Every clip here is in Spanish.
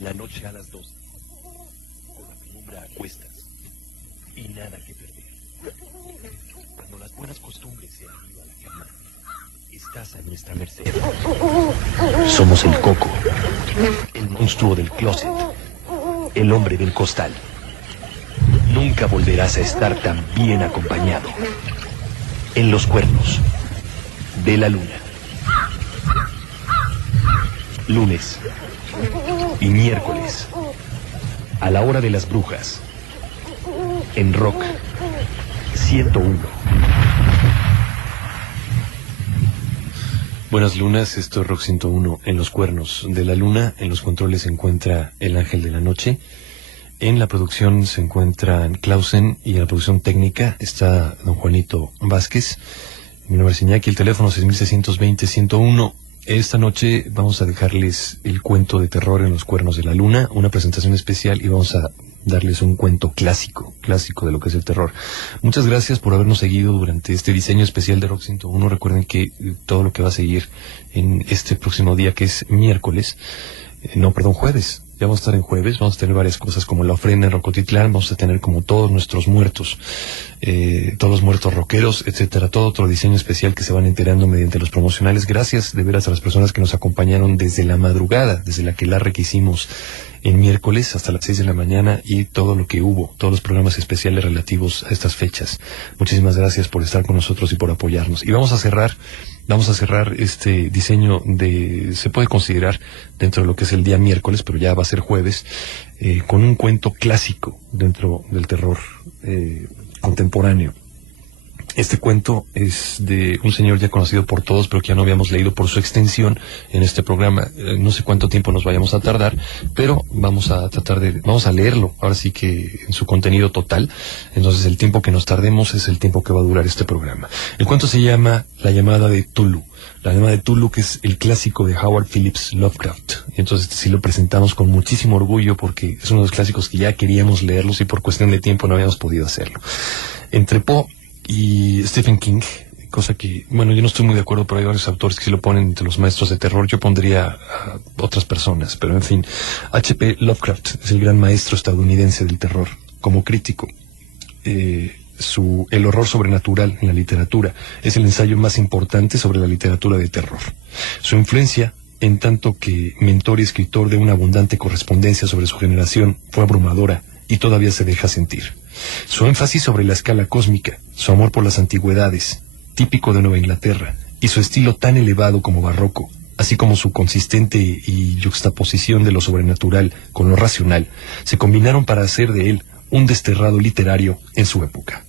En la noche a las 2, con la penumbra a cuestas y nada que perder. Cuando las buenas costumbres se han ido a la cama, estás a nuestra merced. Somos el Coco, el monstruo del closet, el hombre del costal. Nunca volverás a estar tan bien acompañado. En los cuernos de la luna. Lunes y miércoles, a la hora de las brujas, en Rock 101. Buenas lunas, esto es Rock 101 en los cuernos de la luna. En los controles se encuentra el ángel de la noche. En la producción se encuentran Clausen y en la producción técnica está don Juanito Vázquez. Mi nombre es Iñaki, el teléfono 6620-101. Esta noche vamos a dejarles el cuento de terror en los cuernos de la luna, una presentación especial, y vamos a darles un cuento clásico de lo que es el terror. Muchas gracias por habernos seguido durante este diseño especial de Rock 101. Recuerden que todo lo que va a seguir en este próximo día, que es jueves. Ya vamos a estar en jueves, vamos a tener varias cosas como la ofrenda en Rocotitlán, vamos a tener como todos nuestros muertos, todos los muertos rockeros, etcétera, todo otro diseño especial que se van enterando mediante los promocionales. Gracias de veras a las personas que nos acompañaron desde la madrugada, desde la aquelarre que hicimos en miércoles hasta las 6 de la mañana y todo lo que hubo, todos los programas especiales relativos a estas fechas. Muchísimas gracias por estar con nosotros y por apoyarnos. Y vamos a cerrar este diseño se puede considerar dentro de lo que es el día miércoles, pero ya va a ser jueves, con un cuento clásico dentro del terror contemporáneo. Este cuento es de un señor ya conocido por todos, pero que ya no habíamos leído por su extensión en este programa. No sé cuánto tiempo nos vayamos a tardar, pero vamos a leerlo, ahora sí que en su contenido total. Entonces el tiempo que nos tardemos es el tiempo que va a durar este programa. El cuento se llama La llamada de Tulu. La llamada de Tulu, que es el clásico de Howard Phillips Lovecraft. Y entonces sí lo presentamos con muchísimo orgullo porque es uno de los clásicos que ya queríamos leerlos y por cuestión de tiempo no habíamos podido hacerlo. Entre Poe y Stephen King, cosa que, bueno, yo no estoy muy de acuerdo, pero hay varios autores que sí lo ponen entre los maestros de terror. Yo pondría a otras personas, pero en fin, H.P. Lovecraft es el gran maestro estadounidense del terror. Como crítico, el horror sobrenatural en la literatura es el ensayo más importante sobre la literatura de terror. Su influencia, en tanto que mentor y escritor de una abundante correspondencia sobre su generación, fue abrumadora y todavía se deja sentir. Su énfasis sobre la escala cósmica, su amor por las antigüedades, típico de Nueva Inglaterra, y su estilo tan elevado como barroco, así como su consistente y yuxtaposición de lo sobrenatural con lo racional, se combinaron para hacer de él un desterrado literario en su época.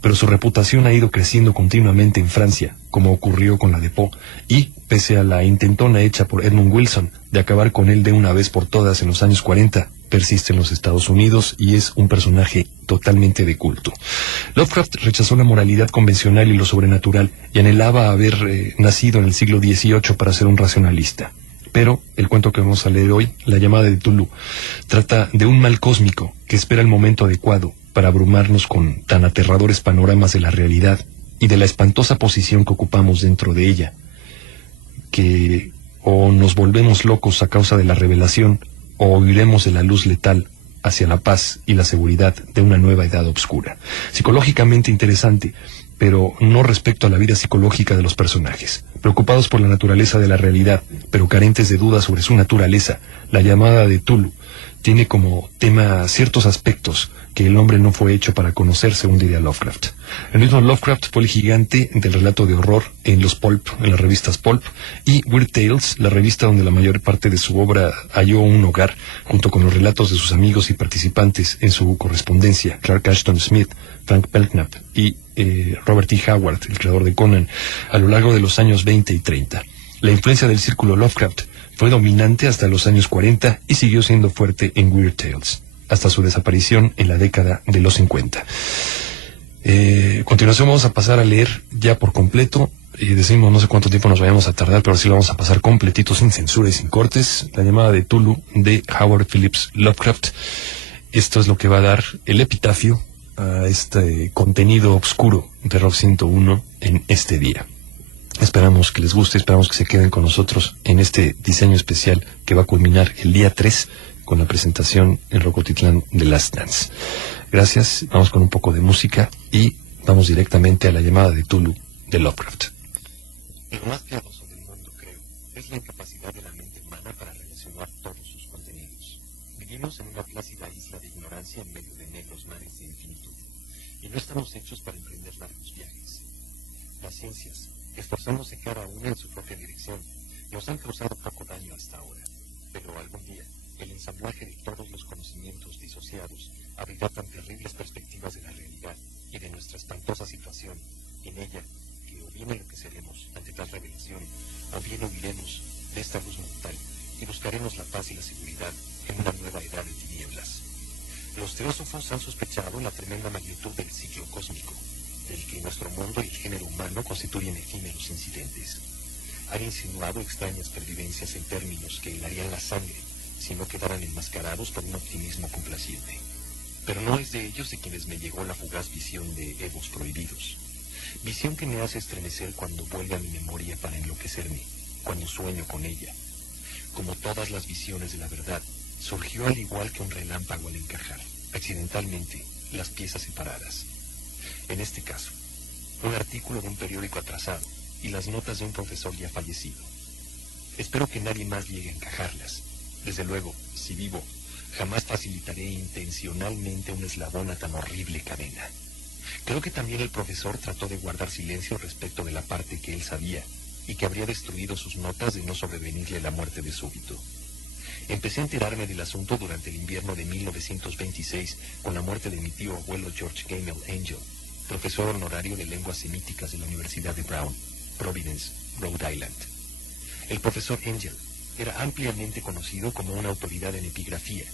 Pero su reputación ha ido creciendo continuamente en Francia, como ocurrió con la de Poe, y, pese a la intentona hecha por Edmund Wilson de acabar con él de una vez por todas en los años 40, persiste en los Estados Unidos y es un personaje totalmente de culto. Lovecraft rechazó la moralidad convencional y lo sobrenatural y anhelaba haber nacido en el siglo XVIII para ser un racionalista. Pero el cuento que vamos a leer hoy, La llamada de Tulu, trata de un mal cósmico que espera el momento adecuado para abrumarnos con tan aterradores panoramas de la realidad y de la espantosa posición que ocupamos dentro de ella, que o nos volvemos locos a causa de la revelación o huiremos de la luz letal hacia la paz y la seguridad de una nueva edad oscura. Psicológicamente interesante, pero no respecto a la vida psicológica de los personajes. Preocupados por la naturaleza de la realidad, pero carentes de dudas sobre su naturaleza, La llamada de Tulu tiene como tema ciertos aspectos que el hombre no fue hecho para conocer, según diría Lovecraft. El mismo Lovecraft fue el gigante del relato de horror en los pulp, en las revistas pulp, y Weird Tales, la revista donde la mayor parte de su obra halló un hogar, junto con los relatos de sus amigos y participantes en su correspondencia, Clark Ashton Smith, Frank Belknap y Robert E. Howard, el creador de Conan, a lo largo de los años 20 y 30. La influencia del círculo Lovecraft fue dominante hasta los años 40 y siguió siendo fuerte en Weird Tales, hasta su desaparición en la década de los 50. A continuación vamos a pasar a leer ya por completo, decimos no sé cuánto tiempo nos vayamos a tardar, pero sí lo vamos a pasar completito, sin censura y sin cortes, La llamada de Tulu de Howard Phillips Lovecraft. Esto es lo que va a dar el epitafio a este contenido oscuro de Rock 101 en este día. Esperamos que les guste, esperamos que se queden con nosotros en este diseño especial que va a culminar el día 3 con la presentación en Rocotitlán de Last Dance. Gracias, vamos con un poco de música y vamos directamente a la llamada de Tulu de Lovecraft. Lo más piadoso del mundo, creo, es la incapacidad de la mente humana para relacionar todos sus contenidos. Vivimos en una plácida isla de ignorancia en medio de negros mares de infinitud, y no estamos hechos para emprender largos viajes. Las ciencias, esforzándose cada una en su propia dirección, nos han causado poco daño hasta ahora, pero algún día el ensamblaje de todos los conocimientos disociados abrirá tan terribles perspectivas de la realidad y de nuestra espantosa situación en ella, que o bien enloqueceremos ante tal revelación, o bien huiremos de esta luz mortal y buscaremos la paz y la seguridad en una nueva edad de tinieblas. Los teósofos han sospechado la tremenda magnitud del ciclo cósmico, del que nuestro mundo y el género humano constituyen efímeros incidentes. Han insinuado extrañas pervivencias en términos que helarían la sangre si no quedaran enmascarados por un optimismo complaciente. Pero no es de ellos de quienes me llegó la fugaz visión de Evos prohibidos. Visión que me hace estremecer cuando vuelve a mi memoria para enloquecerme, cuando sueño con ella. Como todas las visiones de la verdad, surgió al igual que un relámpago al encajar, accidentalmente, las piezas separadas. En este caso, un artículo de un periódico atrasado y las notas de un profesor ya fallecido. Espero que nadie más llegue a encajarlas. Desde luego, si vivo, jamás facilitaré intencionalmente un eslabón a tan horrible cadena. Creo que también el profesor trató de guardar silencio respecto de la parte que él sabía y que habría destruido sus notas de no sobrevenirle la muerte de súbito. Empecé a enterarme del asunto durante el invierno de 1926 con la muerte de mi tío abuelo George Gamel Angel, profesor honorario de lenguas semíticas de la Universidad de Brown, Providence, Rhode Island. El profesor Angel era ampliamente conocido como una autoridad en epigrafía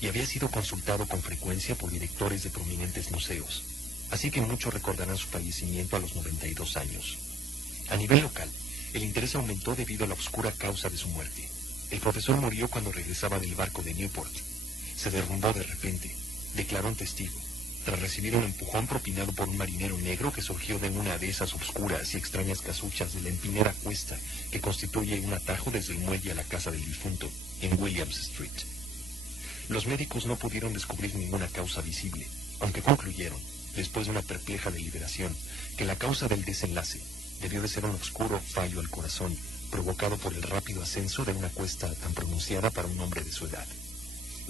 y había sido consultado con frecuencia por directores de prominentes museos, así que muchos recordarán su fallecimiento a los 92 años. A nivel local, el interés aumentó debido a la oscura causa de su muerte. El profesor murió cuando regresaba del barco de Newport. Se derrumbó de repente, declaró un testigo, tras recibir un empujón propinado por un marinero negro que surgió de una de esas obscuras y extrañas casuchas de la empinera cuesta que constituye un atajo desde el muelle a la casa del difunto, en Williams Street. Los médicos no pudieron descubrir ninguna causa visible, aunque concluyeron, después de una perpleja deliberación, que la causa del desenlace debió de ser un oscuro fallo al corazón, provocado por el rápido ascenso de una cuesta tan pronunciada para un hombre de su edad.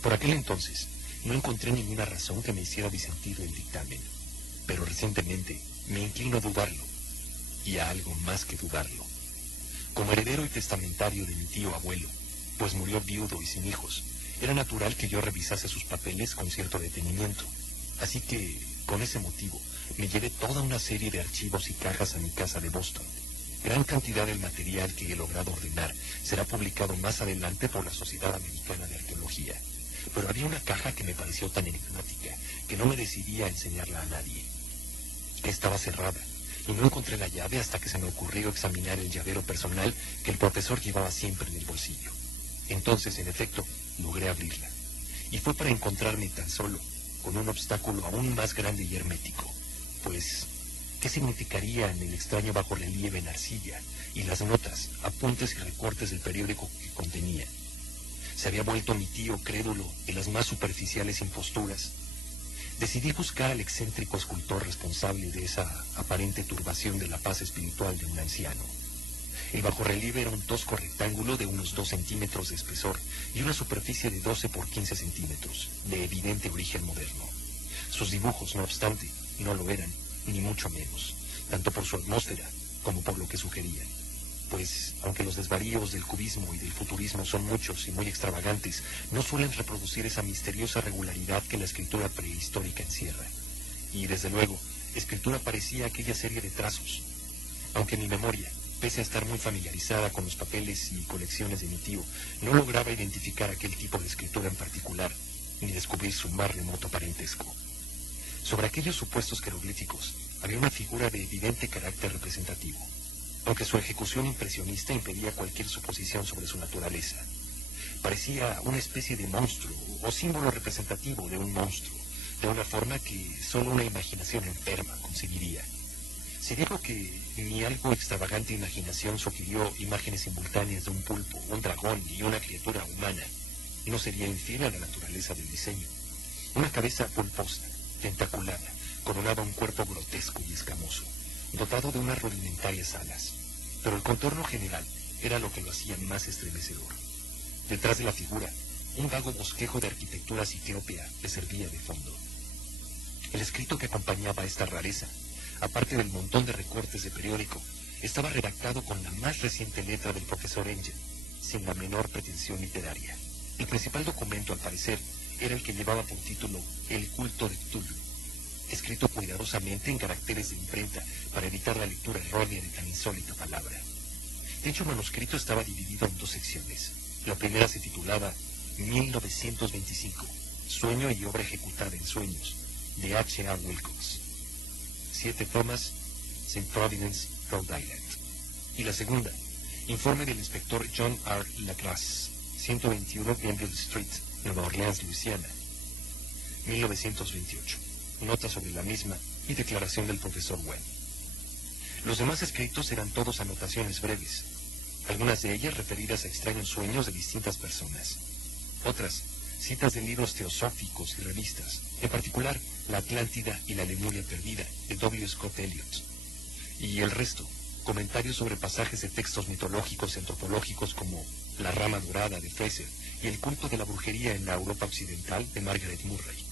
Por aquel entonces, no encontré ninguna razón que me hiciera disentir del dictamen, pero recientemente me inclino a dudarlo, y a algo más que dudarlo. Como heredero y testamentario de mi tío abuelo, pues murió viudo y sin hijos, era natural que yo revisase sus papeles con cierto detenimiento, así que, con ese motivo, me llevé toda una serie de archivos y cajas a mi casa de Boston. Gran cantidad del material que he logrado ordenar será publicado más adelante por la Sociedad Americana de Arqueología. Pero había una caja que me pareció tan enigmática que no me decidí a enseñarla a nadie. Estaba cerrada y no encontré la llave hasta que se me ocurrió examinar el llavero personal que el profesor llevaba siempre en el bolsillo. Entonces, en efecto, logré abrirla. Y fue para encontrarme tan solo con un obstáculo aún más grande y hermético. Pues, ¿qué significarían el extraño bajorrelieve en arcilla y las notas, apuntes y recortes del periódico que contenía? Se había vuelto mi tío crédulo de las más superficiales imposturas. Decidí buscar al excéntrico escultor responsable de esa aparente turbación de la paz espiritual de un anciano. El bajorrelieve era un tosco rectángulo de unos 2 centímetros de espesor y una superficie de 12 por 15 centímetros, de evidente origen moderno. Sus dibujos, no obstante, no lo eran, ni mucho menos, tanto por su atmósfera como por lo que sugerían. Pues, aunque los desvaríos del cubismo y del futurismo son muchos y muy extravagantes, no suelen reproducir esa misteriosa regularidad que la escritura prehistórica encierra. Y, desde luego, escritura parecía aquella serie de trazos. Aunque mi memoria, pese a estar muy familiarizada con los papeles y colecciones de mi tío, no lograba identificar aquel tipo de escritura en particular, ni descubrir su más remoto parentesco. Sobre aquellos supuestos jeroglíficos había una figura de evidente carácter representativo, aunque su ejecución impresionista impedía cualquier suposición sobre su naturaleza. Parecía una especie de monstruo o símbolo representativo de un monstruo, de una forma que solo una imaginación enferma conseguiría. Si digo que mi algo extravagante imaginación sugirió imágenes simultáneas de un pulpo, un dragón y una criatura humana, no sería infiel a la naturaleza del diseño. Una cabeza pulposa, tentaculada, coronaba un cuerpo grotesco y escamoso, dotado de unas rudimentarias alas, pero el contorno general era lo que lo hacía más estremecedor. Detrás de la figura, un vago bosquejo de arquitectura ciclópea le servía de fondo. El escrito que acompañaba a esta rareza, aparte del montón de recortes de periódico, estaba redactado con la más reciente letra del profesor Engel, sin la menor pretensión literaria. El principal documento, al parecer, era el que llevaba por título El culto de Cthulhu, escrito cuidadosamente en caracteres de imprenta para evitar la lectura errónea de tan insólita palabra. Dicho manuscrito estaba dividido en dos secciones. La primera se titulaba 1925, Sueño y obra ejecutada en sueños, de H.A. Wilcox. 7 tomas, St. Providence, Rhode Island. Y la segunda, informe del inspector John R. Lacrosse, 121 Grenville Street, Nueva Orleans, Luisiana, 1928. Nota sobre la misma y declaración del profesor Webb. Los demás escritos eran todos anotaciones breves, algunas de ellas referidas a extraños sueños de distintas personas. Otras, citas de libros teosóficos y revistas, en particular La Atlántida y la Lemuria Perdida, de W. Scott Elliot. Y el resto, comentarios sobre pasajes de textos mitológicos y antropológicos como La Rama Dorada de Fraser y El culto de la brujería en la Europa Occidental de Margaret Murray.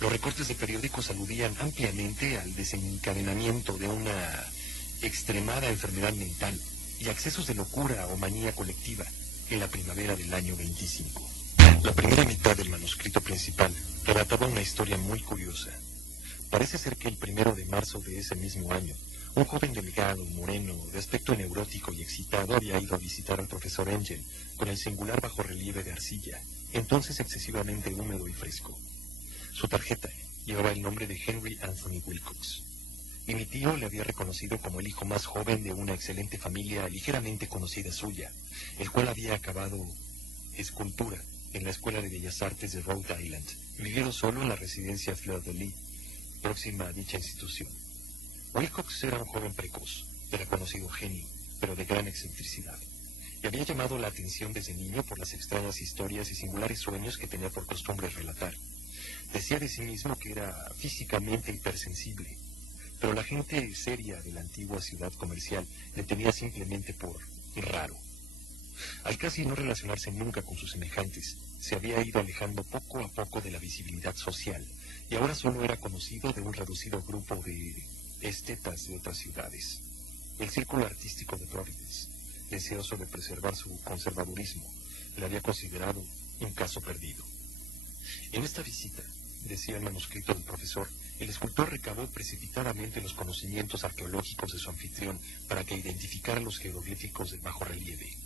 Los recortes de periódicos aludían ampliamente al desencadenamiento de una extremada enfermedad mental y accesos de locura o manía colectiva en la primavera del año 25. La primera mitad del manuscrito principal relataba una historia muy curiosa. Parece ser que el 1 de marzo de ese mismo año, un joven delgado, moreno, de aspecto neurótico y excitado había ido a visitar al profesor Engel con el singular bajorrelieve de arcilla, entonces excesivamente húmedo y fresco. Su tarjeta llevaba el nombre de Henry Anthony Wilcox, y mi tío le había reconocido como el hijo más joven de una excelente familia ligeramente conocida suya, el cual había acabado escultura en la Escuela de Bellas Artes de Rhode Island, viviendo solo en la residencia Fleur de Lis, próxima a dicha institución. Wilcox era un joven precoz, de reconocido genio, pero de gran excentricidad, y había llamado la atención desde niño por las extrañas historias y singulares sueños que tenía por costumbre relatar. Decía de sí mismo que era físicamente hipersensible, pero la gente seria de la antigua ciudad comercial le tenía simplemente por raro. Al casi no relacionarse nunca con sus semejantes, se había ido alejando poco a poco de la visibilidad social, y ahora solo era conocido de un reducido grupo de estetas de otras ciudades. El círculo artístico de Providence, deseoso de preservar su conservadurismo, le había considerado un caso perdido. En esta visita, decía el manuscrito del profesor, el escultor recabó precipitadamente los conocimientos arqueológicos de su anfitrión para que identificara los jeroglíficos de bajo relieve.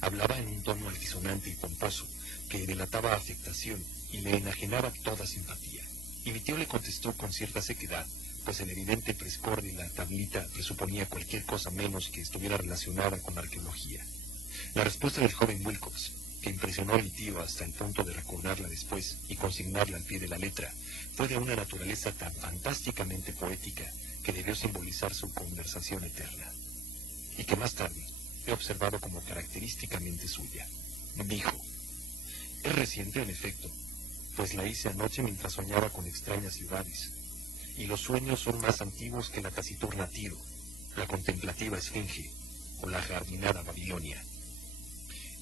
Hablaba en un tono altisonante y pomposo, que delataba afectación y le enajenaba toda simpatía. Y mi tío le contestó con cierta sequedad, pues el evidente frescor de la tablita presuponía cualquier cosa menos que estuviera relacionada con la arqueología. La respuesta del joven Wilcox, que impresionó a mi tío hasta el punto de recordarla después y consignarla al pie de la letra, fue de una naturaleza tan fantásticamente poética que debió simbolizar su conversación eterna, y que más tarde he observado como característicamente suya. Dijo: es reciente en efecto, pues la hice anoche mientras soñaba con extrañas ciudades, y los sueños son más antiguos que la taciturna Tiro, la contemplativa Esfinge o la jardinada Babilonia.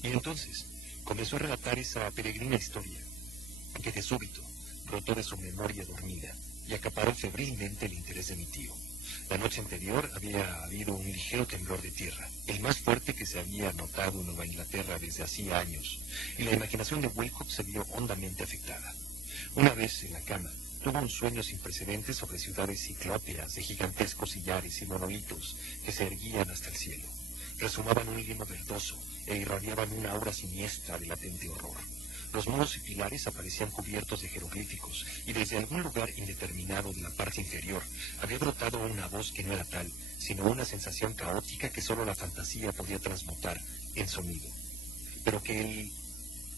Y entonces comenzó a relatar esa peregrina historia, que de súbito brotó de su memoria dormida y acaparó febrilmente el interés de mi tío. La noche anterior había habido un ligero temblor de tierra, el más fuerte que se había notado en Nueva Inglaterra desde hacía años, y la imaginación de Wilcox se vio hondamente afectada. Una vez en la cama, tuvo un sueño sin precedentes sobre ciudades ciclópeas de gigantescos sillares y monolitos que se erguían hasta el cielo. Resumaban un limo verdoso e irradiaban una aura siniestra de latente horror. Los muros y pilares aparecían cubiertos de jeroglíficos, y desde algún lugar indeterminado de la parte inferior había brotado una voz que no era tal, sino una sensación caótica que solo la fantasía podía transmutar en sonido, pero que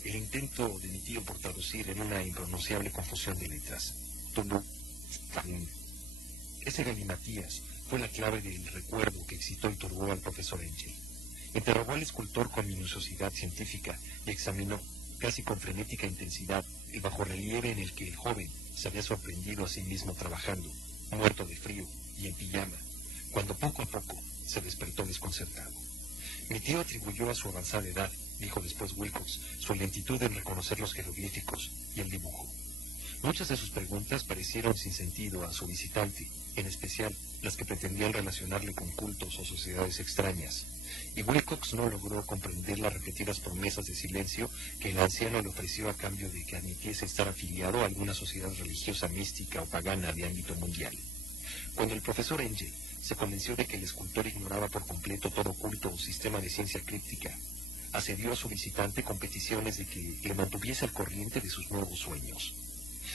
el intento de mi tío por traducir en una impronunciable confusión de letras. Tulu, Fam. Ese galimatías fue la clave del recuerdo que excitó y turbó al profesor Engel. Interrogó al escultor con minuciosidad científica y examinó, casi con frenética intensidad el bajorrelieve en el que el joven se había sorprendido a sí mismo trabajando, muerto de frío y en pijama, cuando poco a poco se despertó desconcertado. Mi tío atribuyó a su avanzada edad, dijo después Wilcox, su lentitud en reconocer los jeroglíficos y el dibujo. Muchas de sus preguntas parecieron sin sentido a su visitante, en especial las que pretendían relacionarle con cultos o sociedades extrañas, y Wilcox no logró comprender las repetidas promesas de silencio que el anciano le ofreció a cambio de que admitiese estar afiliado a alguna sociedad religiosa mística o pagana de ámbito mundial. Cuando el profesor Engel se convenció de que el escultor ignoraba por completo todo culto o sistema de ciencia críptica, accedió a su visitante con peticiones de que le mantuviese al corriente de sus nuevos sueños.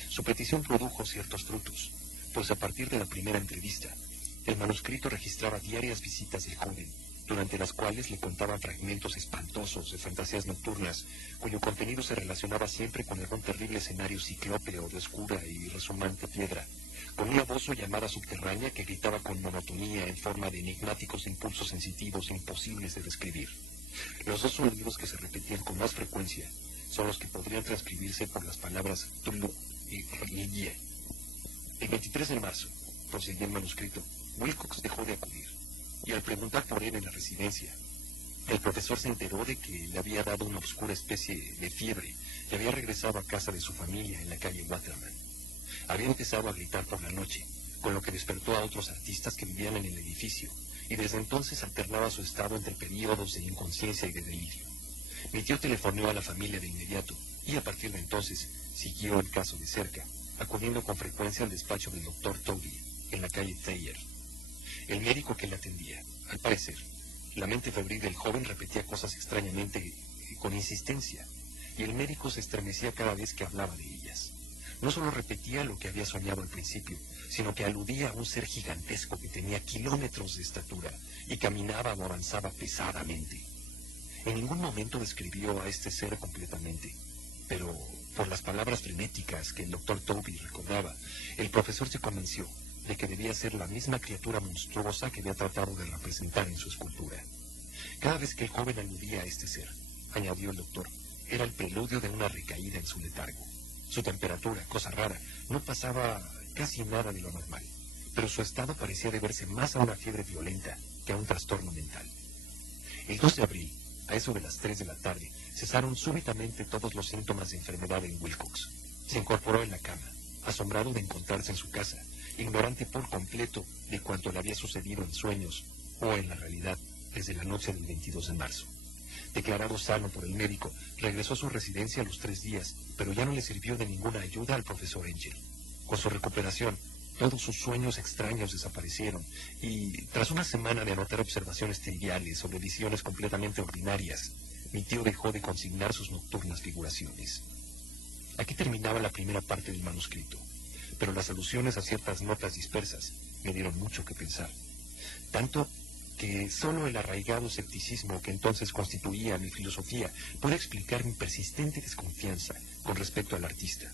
Su petición produjo ciertos frutos, pues a partir de la primera entrevista, el manuscrito registraba diarias visitas del joven, durante las cuales le contaba fragmentos espantosos de fantasías nocturnas, cuyo contenido se relacionaba siempre con algún terrible escenario ciclópeo de oscura y resumante piedra, con una voz o llamada subterránea que gritaba con monotonía en forma de enigmáticos impulsos sensitivos imposibles de describir. Los dos sonidos que se repetían con más frecuencia son los que podrían transcribirse por las palabras Tulu y Rye. El 23 de marzo, proseguía el manuscrito, Wilcox dejó de acudir, y al preguntar por él en la residencia, el profesor se enteró de que le había dado una oscura especie de fiebre y había regresado a casa de su familia en la calle Waterman. Había empezado a gritar por la noche, con lo que despertó a otros artistas que vivían en el edificio, y desde entonces alternaba su estado entre periodos de inconsciencia y de delirio. Mi tío telefoneó a la familia de inmediato, y a partir de entonces siguió el caso de cerca, acudiendo con frecuencia al despacho del doctor Toby, en la calle Thayer. El médico que le atendía, al parecer, la mente febril del joven repetía cosas extrañamente con insistencia, y el médico se estremecía cada vez que hablaba de ellas. No solo repetía lo que había soñado al principio, sino que aludía a un ser gigantesco que tenía kilómetros de estatura y caminaba o avanzaba pesadamente. En ningún momento describió a este ser completamente, pero por las palabras frenéticas que el doctor Toby recordaba, el profesor se convenció de que debía ser la misma criatura monstruosa que había tratado de representar en su escultura. Cada vez que el joven aludía a este ser, añadió el doctor, era el preludio de una recaída en su letargo. Su temperatura, cosa rara, no pasaba casi nada de lo normal, pero su estado parecía deberse más a una fiebre violenta que a un trastorno mental. El 2 de abril, a eso de las 3 de la tarde, cesaron súbitamente todos los síntomas de enfermedad en Wilcox. Se incorporó en la cama, asombrado de encontrarse en su casa, ignorante por completo de cuanto le había sucedido en sueños o en la realidad desde la noche del 22 de marzo. Declarado sano por el médico, regresó a su residencia a los 3 días, pero ya no le sirvió de ninguna ayuda al profesor Engel. Con su recuperación, todos sus sueños extraños desaparecieron, y tras una semana de anotar observaciones triviales sobre visiones completamente ordinarias, mi tío dejó de consignar sus nocturnas figuraciones. Aquí terminaba la primera parte del manuscrito, pero las alusiones a ciertas notas dispersas me dieron mucho que pensar. Tanto que solo el arraigado escepticismo que entonces constituía mi filosofía puede explicar mi persistente desconfianza con respecto al artista.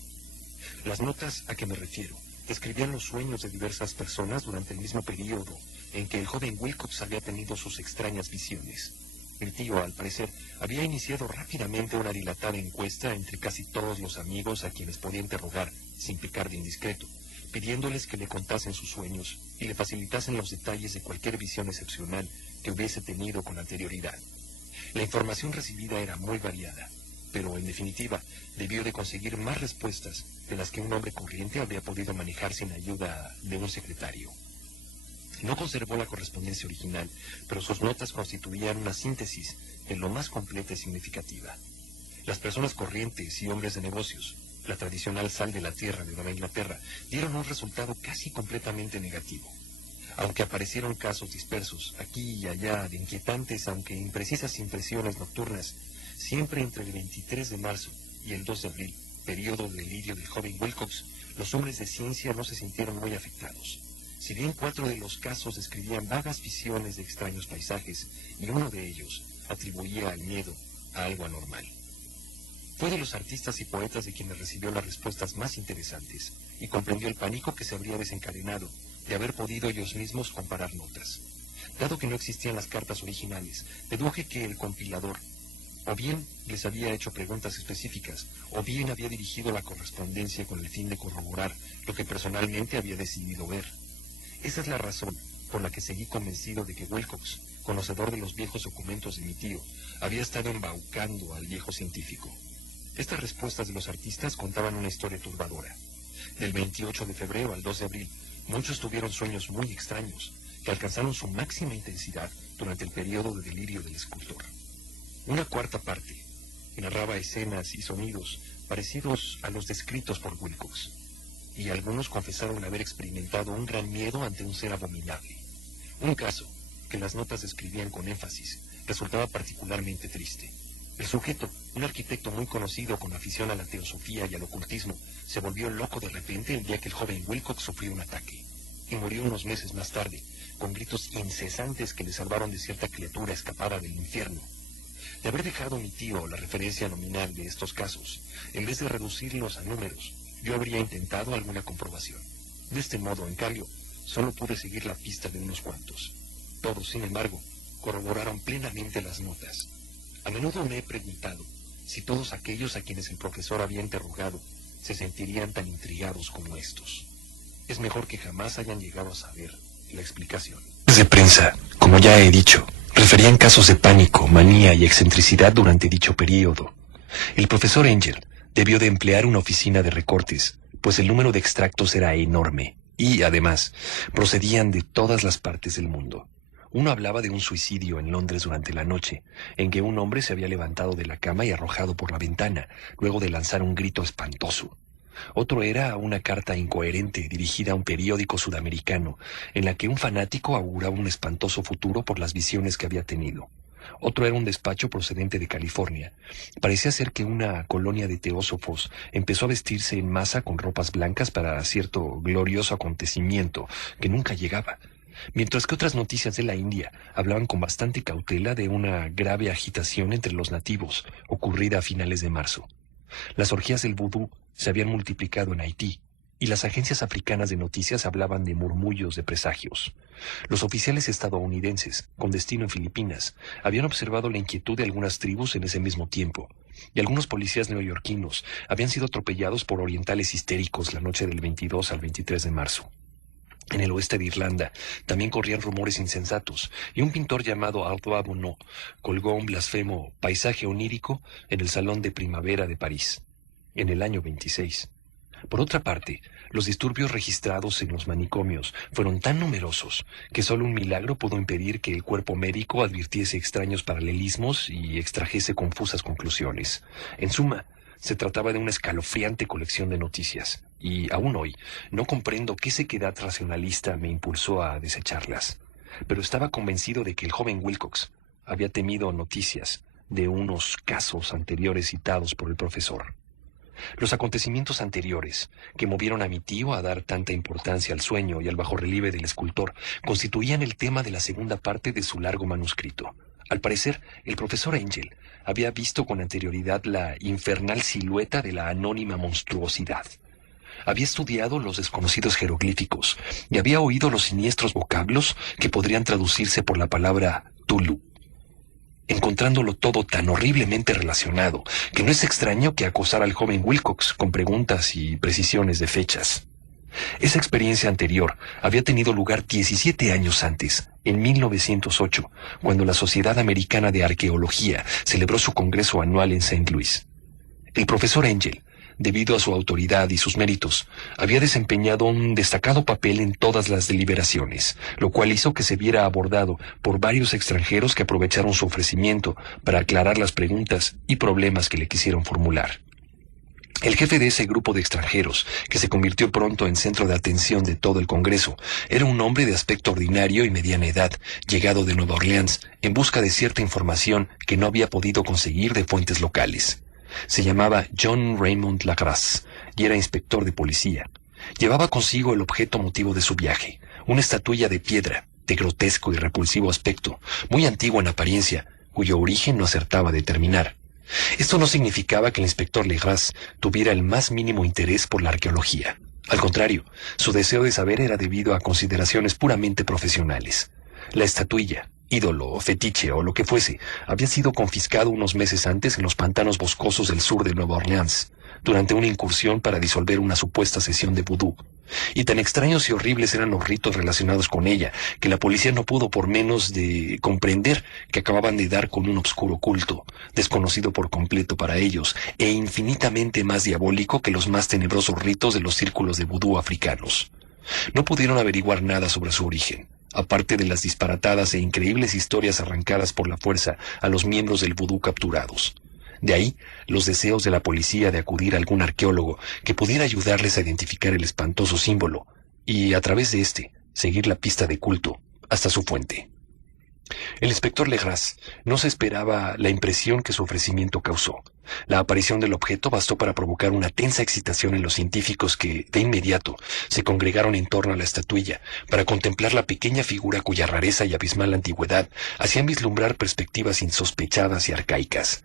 Las notas a que me refiero describían los sueños de diversas personas durante el mismo periodo en que el joven Wilcox había tenido sus extrañas visiones. Mi tío, al parecer, había iniciado rápidamente una dilatada encuesta entre casi todos los amigos a quienes podía interrogar, sin pecar de indiscreto, pidiéndoles que le contasen sus sueños y le facilitasen los detalles de cualquier visión excepcional que hubiese tenido con anterioridad. La información recibida era muy variada, pero en definitiva debió de conseguir más respuestas de las que un hombre corriente habría podido manejar sin ayuda de un secretario. No conservó la correspondencia original, pero sus notas constituían una síntesis de lo más completa y significativa. Las personas corrientes y hombres de negocios, la tradicional sal de la tierra de Nueva Inglaterra, dieron un resultado casi completamente negativo. Aunque aparecieron casos dispersos aquí y allá de inquietantes aunque imprecisas impresiones nocturnas, siempre entre el 23 de marzo y el 2 de abril, periodo de delirio del joven Wilcox, los hombres de ciencia no se sintieron muy afectados. Si bien 4 de los casos describían vagas visiones de extraños paisajes, y uno de ellos atribuía al miedo a algo anormal. Fue de los artistas y poetas de quienes recibió las respuestas más interesantes, y comprendió el pánico que se habría desencadenado de haber podido ellos mismos comparar notas. Dado que no existían las cartas originales, deduje que el compilador O bien les había hecho preguntas específicas, o bien había dirigido la correspondencia con el fin de corroborar lo que personalmente había decidido ver. Esa es la razón por la que seguí convencido de que Wilcox, conocedor de los viejos documentos de mi tío, había estado embaucando al viejo científico. Estas respuestas de los artistas contaban una historia turbadora. Del 28 de febrero al 2 de abril, muchos tuvieron sueños muy extraños, que alcanzaron su máxima intensidad durante el periodo de delirio del escultor. Una cuarta parte narraba escenas y sonidos parecidos a los descritos por Wilcox, y algunos confesaron haber experimentado un gran miedo ante un ser abominable. Un caso, que las notas describían con énfasis, resultaba particularmente triste. El sujeto, un arquitecto muy conocido con afición a la teosofía y al ocultismo, se volvió loco de repente el día que el joven Wilcox sufrió un ataque, y murió unos meses más tarde, con gritos incesantes que le salvaron de cierta criatura escapada del infierno. De haber dejado a mi tío la referencia nominal de estos casos, en vez de reducirlos a números, yo habría intentado alguna comprobación. De este modo, en cambio, solo pude seguir la pista de unos cuantos. Todos, sin embargo, corroboraron plenamente las notas. A menudo me he preguntado si todos aquellos a quienes el profesor había interrogado se sentirían tan intrigados como estos. Es mejor que jamás hayan llegado a saber la explicación. Las de prensa, como ya he dicho, referían casos de pánico, manía y excentricidad durante dicho período. El profesor Engel debió de emplear una oficina de recortes, pues el número de extractos era enorme y, además, procedían de todas las partes del mundo. Uno hablaba de un suicidio en Londres durante la noche, en que un hombre se había levantado de la cama y arrojado por la ventana, luego de lanzar un grito espantoso. Otro era una carta incoherente dirigida a un periódico sudamericano, en la que un fanático auguraba un espantoso futuro por las visiones que había tenido. Otro era un despacho procedente de California. Parecía ser que una colonia de teósofos empezó a vestirse en masa con ropas blancas para cierto glorioso acontecimiento que nunca llegaba, mientras que otras noticias de la India hablaban con bastante cautela de una grave agitación entre los nativos, ocurrida a finales de marzo. Las orgías del vudú se habían multiplicado en Haití, y las agencias africanas de noticias hablaban de murmullos de presagios. Los oficiales estadounidenses, con destino en Filipinas, habían observado la inquietud de algunas tribus en ese mismo tiempo, y algunos policías neoyorquinos habían sido atropellados por orientales histéricos la noche del 22 al 23 de marzo. En el oeste de Irlanda también corrían rumores insensatos, y un pintor llamado Arthur Bonneau colgó un blasfemo paisaje onírico en el Salón de Primavera de París, en el año 26. Por otra parte, los disturbios registrados en los manicomios fueron tan numerosos que solo un milagro pudo impedir que el cuerpo médico advirtiese extraños paralelismos y extrajese confusas conclusiones. En suma, se trataba de una escalofriante colección de noticias, y aún hoy no comprendo qué sequedad racionalista me impulsó a desecharlas. Pero estaba convencido de que el joven Wilcox había temido noticias de unos casos anteriores citados por el profesor. Los acontecimientos anteriores, que movieron a mi tío a dar tanta importancia al sueño y al bajorrelieve del escultor, constituían el tema de la segunda parte de su largo manuscrito. Al parecer, el profesor Engel había visto con anterioridad la infernal silueta de la anónima monstruosidad. Había estudiado los desconocidos jeroglíficos y había oído los siniestros vocablos que podrían traducirse por la palabra Tulu, encontrándolo todo tan horriblemente relacionado que no es extraño que acosara al joven Wilcox con preguntas y precisiones de fechas. Esa experiencia anterior había tenido lugar 17 años antes, en 1908, cuando la Sociedad Americana de Arqueología celebró su congreso anual en St. Louis. El profesor Engel, debido a su autoridad y sus méritos, había desempeñado un destacado papel en todas las deliberaciones, lo cual hizo que se viera abordado por varios extranjeros que aprovecharon su ofrecimiento para aclarar las preguntas y problemas que le quisieron formular. El jefe de ese grupo de extranjeros, que se convirtió pronto en centro de atención de todo el Congreso, era un hombre de aspecto ordinario y mediana edad, llegado de Nueva Orleans, en busca de cierta información que no había podido conseguir de fuentes locales. Se llamaba John Raymond Lagras y era inspector de policía. Llevaba consigo el objeto motivo de su viaje, una estatuilla de piedra, de grotesco y repulsivo aspecto, muy antigua en apariencia, cuyo origen no acertaba a determinar. Esto no significaba que el inspector Legras tuviera el más mínimo interés por la arqueología. Al contrario, su deseo de saber era debido a consideraciones puramente profesionales. La estatuilla, ídolo, fetiche o lo que fuese, había sido confiscado unos meses antes en los pantanos boscosos del sur de Nueva Orleans, durante una incursión para disolver una supuesta sesión de vudú. Y tan extraños y horribles eran los ritos relacionados con ella, que la policía no pudo por menos de comprender que acababan de dar con un obscuro culto, desconocido por completo para ellos, e infinitamente más diabólico que los más tenebrosos ritos de los círculos de vudú africanos. No pudieron averiguar nada sobre su origen, aparte de las disparatadas e increíbles historias arrancadas por la fuerza a los miembros del vudú capturados. De ahí los deseos de la policía de acudir a algún arqueólogo que pudiera ayudarles a identificar el espantoso símbolo y, a través de este, seguir la pista de culto hasta su fuente. El inspector Legras no se esperaba la impresión que su ofrecimiento causó. La aparición del objeto bastó para provocar una tensa excitación en los científicos que, de inmediato, se congregaron en torno a la estatuilla para contemplar la pequeña figura cuya rareza y abismal antigüedad hacían vislumbrar perspectivas insospechadas y arcaicas.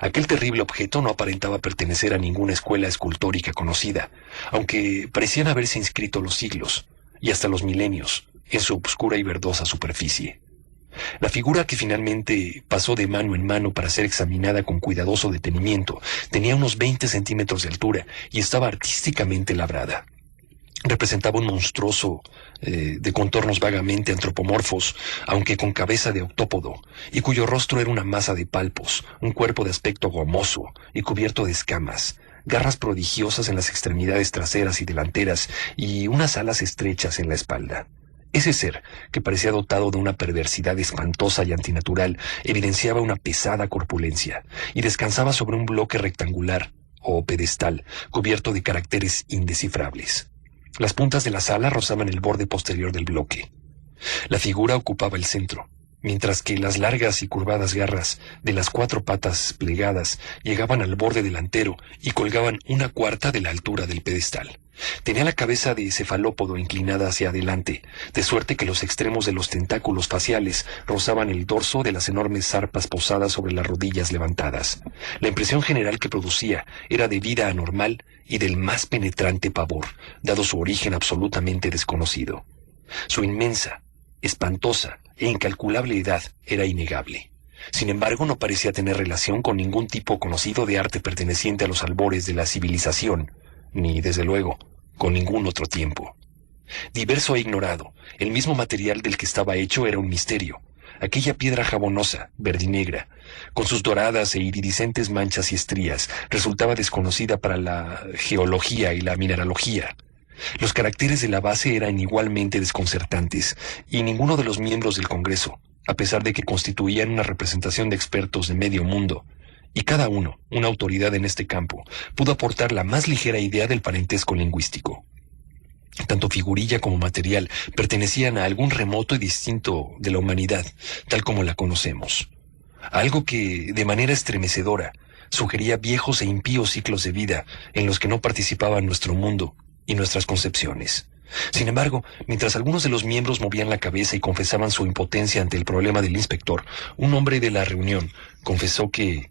Aquel terrible objeto no aparentaba pertenecer a ninguna escuela escultórica conocida, aunque parecían haberse inscrito los siglos, y hasta los milenios, en su obscura y verdosa superficie. La figura que finalmente pasó de mano en mano para ser examinada con cuidadoso detenimiento tenía unos 20 centímetros de altura y estaba artísticamente labrada. Representaba un monstruoso de contornos vagamente antropomorfos, aunque con cabeza de octópodo, y cuyo rostro era una masa de palpos, un cuerpo de aspecto gomoso y cubierto de escamas, garras prodigiosas en las extremidades traseras y delanteras y unas alas estrechas en la espalda. Ese ser, que parecía dotado de una perversidad espantosa y antinatural, evidenciaba una pesada corpulencia y descansaba sobre un bloque rectangular o pedestal cubierto de caracteres indescifrables. Las puntas de las alas rozaban el borde posterior del bloque. La figura ocupaba el centro, mientras que las largas y curvadas garras de las 4 patas plegadas llegaban al borde delantero y colgaban 1/4 de la altura del pedestal. Tenía la cabeza de cefalópodo inclinada hacia adelante, de suerte que los extremos de los tentáculos faciales rozaban el dorso de las enormes zarpas posadas sobre las rodillas levantadas. La impresión general que producía era de vida anormal y del más penetrante pavor, dado su origen absolutamente desconocido. Su inmensa, espantosa e incalculable edad era innegable. Sin embargo, no parecía tener relación con ningún tipo conocido de arte perteneciente a los albores de la civilización, ni, desde luego, con ningún otro tiempo. Diverso e ignorado, el mismo material del que estaba hecho era un misterio. Aquella piedra jabonosa, verdinegra, con sus doradas e iridiscentes manchas y estrías, resultaba desconocida para la geología y la mineralogía. Los caracteres de la base eran igualmente desconcertantes, y ninguno de los miembros del Congreso, a pesar de que constituían una representación de expertos de medio mundo, y cada uno, una autoridad en este campo, pudo aportar la más ligera idea del parentesco lingüístico. Tanto figurilla como material pertenecían a algún remoto y distinto de la humanidad, tal como la conocemos. Algo que, de manera estremecedora, sugería viejos e impíos ciclos de vida en los que no participaba nuestro mundo y nuestras concepciones. Sin embargo, mientras algunos de los miembros movían la cabeza y confesaban su impotencia ante el problema del inspector, un hombre de la reunión confesó que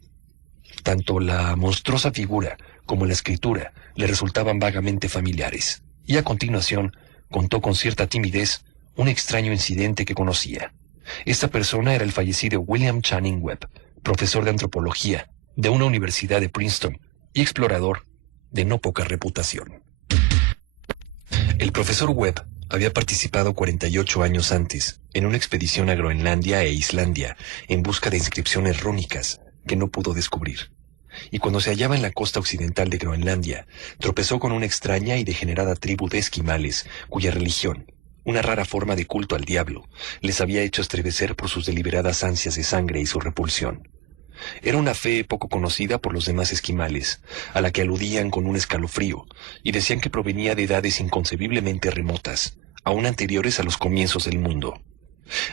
tanto la monstruosa figura como la escritura le resultaban vagamente familiares, y a continuación contó con cierta timidez un extraño incidente que conocía. Esta persona era el fallecido William Channing Webb, profesor de antropología de una universidad de Princeton y explorador de no poca reputación. El profesor Webb había participado 48 años antes en una expedición a Groenlandia e Islandia en busca de inscripciones rúnicas que no pudo descubrir. Y cuando se hallaba en la costa occidental de Groenlandia, tropezó con una extraña y degenerada tribu de esquimales cuya religión, una rara forma de culto al diablo, les había hecho estremecer por sus deliberadas ansias de sangre y su repulsión. Era una fe poco conocida por los demás esquimales, a la que aludían con un escalofrío, y decían que provenía de edades inconcebiblemente remotas, aún anteriores a los comienzos del mundo.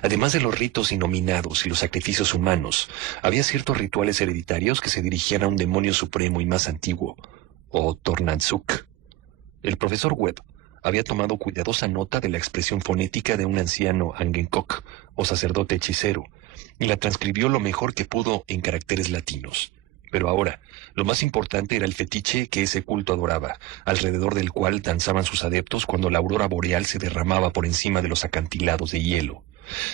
Además de los ritos innominados y los sacrificios humanos, había ciertos rituales hereditarios que se dirigían a un demonio supremo y más antiguo, o Tornansuk. El profesor Webb había tomado cuidadosa nota de la expresión fonética de un anciano Angenkok, o sacerdote hechicero, y la transcribió lo mejor que pudo en caracteres latinos. Pero ahora, lo más importante era el fetiche que ese culto adoraba, alrededor del cual danzaban sus adeptos cuando la aurora boreal se derramaba por encima de los acantilados de hielo,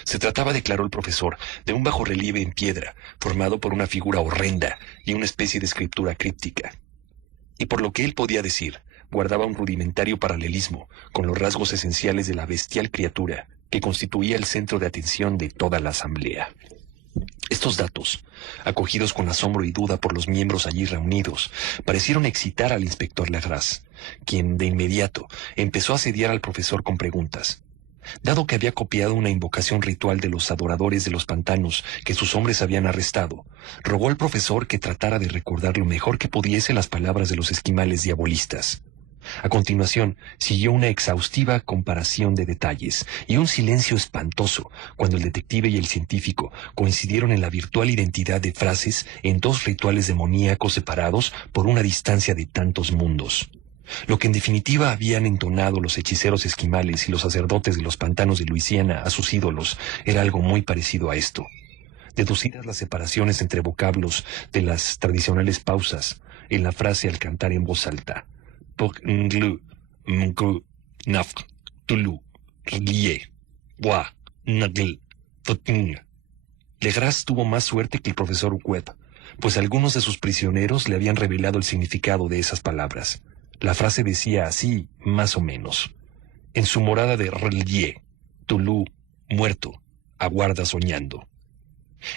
Se trataba, declaró el profesor, de un bajorrelieve en piedra, formado por una figura horrenda y una especie de escritura críptica. Y por lo que él podía decir, guardaba un rudimentario paralelismo con los rasgos esenciales de la bestial criatura que constituía el centro de atención de toda la asamblea. Estos datos, acogidos con asombro y duda por los miembros allí reunidos, parecieron excitar al inspector Legras, quien de inmediato empezó a asediar al profesor con preguntas. Dado que había copiado una invocación ritual de los adoradores de los pantanos que sus hombres habían arrestado, rogó al profesor que tratara de recordar lo mejor que pudiese las palabras de los esquimales diabolistas. A continuación, siguió una exhaustiva comparación de detalles y un silencio espantoso cuando el detective y el científico coincidieron en la virtual identidad de frases en dos rituales demoníacos separados por una distancia de tantos mundos. Lo que en definitiva habían entonado los hechiceros esquimales y los sacerdotes de los pantanos de Luisiana a sus ídolos era algo muy parecido a esto. Deducidas las separaciones entre vocablos de las tradicionales pausas en la frase al cantar en voz alta, Pok-nglu, mngru, nafk, tulu, rlie, wa, nagl, totng. Legras tuvo más suerte que el profesor Webb, pues algunos de sus prisioneros le habían revelado el significado de esas palabras. La frase decía así, más o menos. En su morada de Rlie, Tulu, muerto, aguarda soñando.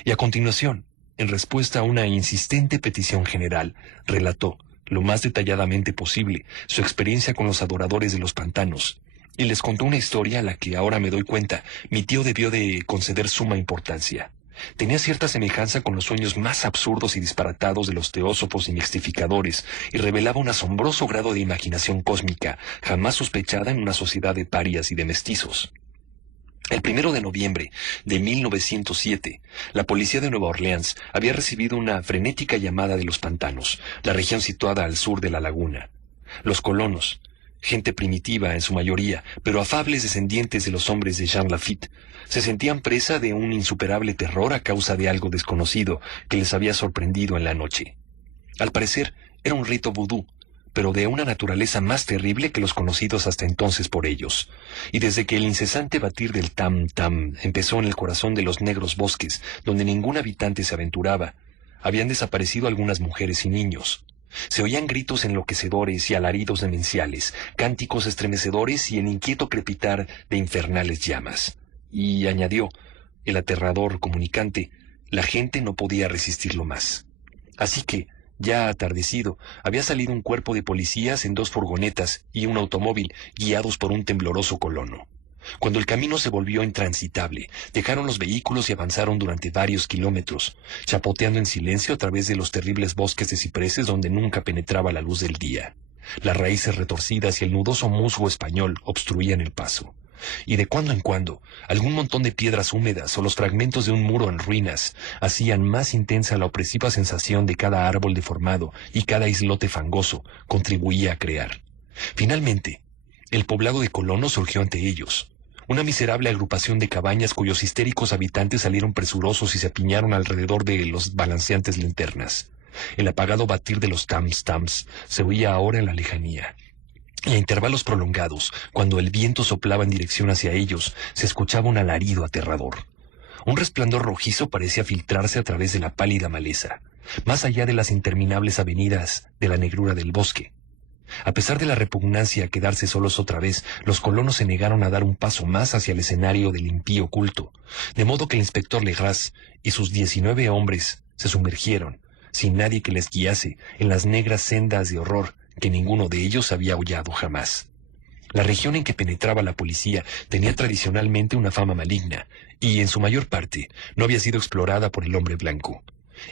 Y a continuación, en respuesta a una insistente petición general, relató, lo más detalladamente posible, su experiencia con los adoradores de los pantanos, y les contó una historia a la que ahora me doy cuenta, mi tío debió de conceder suma importancia. Tenía cierta semejanza con los sueños más absurdos y disparatados de los teósofos y mistificadores, y revelaba un asombroso grado de imaginación cósmica, jamás sospechada en una sociedad de parias y de mestizos. El 1 de noviembre de 1907, la policía de Nueva Orleans había recibido una frenética llamada de los pantanos, la región situada al sur de la laguna. Los colonos, gente primitiva en su mayoría, pero afables descendientes de los hombres de Jean Lafitte, se sentían presa de un insuperable terror a causa de algo desconocido que les había sorprendido en la noche. Al parecer, era un rito vudú, pero de una naturaleza más terrible que los conocidos hasta entonces por ellos. Y desde que el incesante batir del tam-tam empezó en el corazón de los negros bosques, donde ningún habitante se aventuraba, habían desaparecido algunas mujeres y niños. Se oían gritos enloquecedores y alaridos demenciales, cánticos estremecedores y el inquieto crepitar de infernales llamas. Y añadió, el aterrador comunicante, la gente no podía resistirlo más. Así que, ya atardecido, había salido un cuerpo de policías en 2 furgonetas y un automóvil guiados por un tembloroso colono. Cuando el camino se volvió intransitable, dejaron los vehículos y avanzaron durante varios kilómetros, chapoteando en silencio a través de los terribles bosques de cipreses donde nunca penetraba la luz del día. Las raíces retorcidas y el nudoso musgo español obstruían el paso. Y de cuando en cuando, algún montón de piedras húmedas o los fragmentos de un muro en ruinas hacían más intensa la opresiva sensación de cada árbol deformado y cada islote fangoso contribuía a crear. Finalmente, el poblado de colonos surgió ante ellos. Una miserable agrupación de cabañas cuyos histéricos habitantes salieron presurosos y se apiñaron alrededor de los balanceantes linternas. El apagado batir de los tams-tams se oía ahora en la lejanía. Y a intervalos prolongados, cuando el viento soplaba en dirección hacia ellos, se escuchaba un alarido aterrador. Un resplandor rojizo parecía filtrarse a través de la pálida maleza, más allá de las interminables avenidas de la negrura del bosque. A pesar de la repugnancia a quedarse solos otra vez, los colonos se negaron a dar un paso más hacia el escenario del impío culto, de modo que el inspector Legras y sus 19 hombres se sumergieron, sin nadie que les guiase, en las negras sendas de horror que ninguno de ellos había hollado jamás. La región en que penetraba la policía tenía tradicionalmente una fama maligna, y en su mayor parte no había sido explorada por el hombre blanco.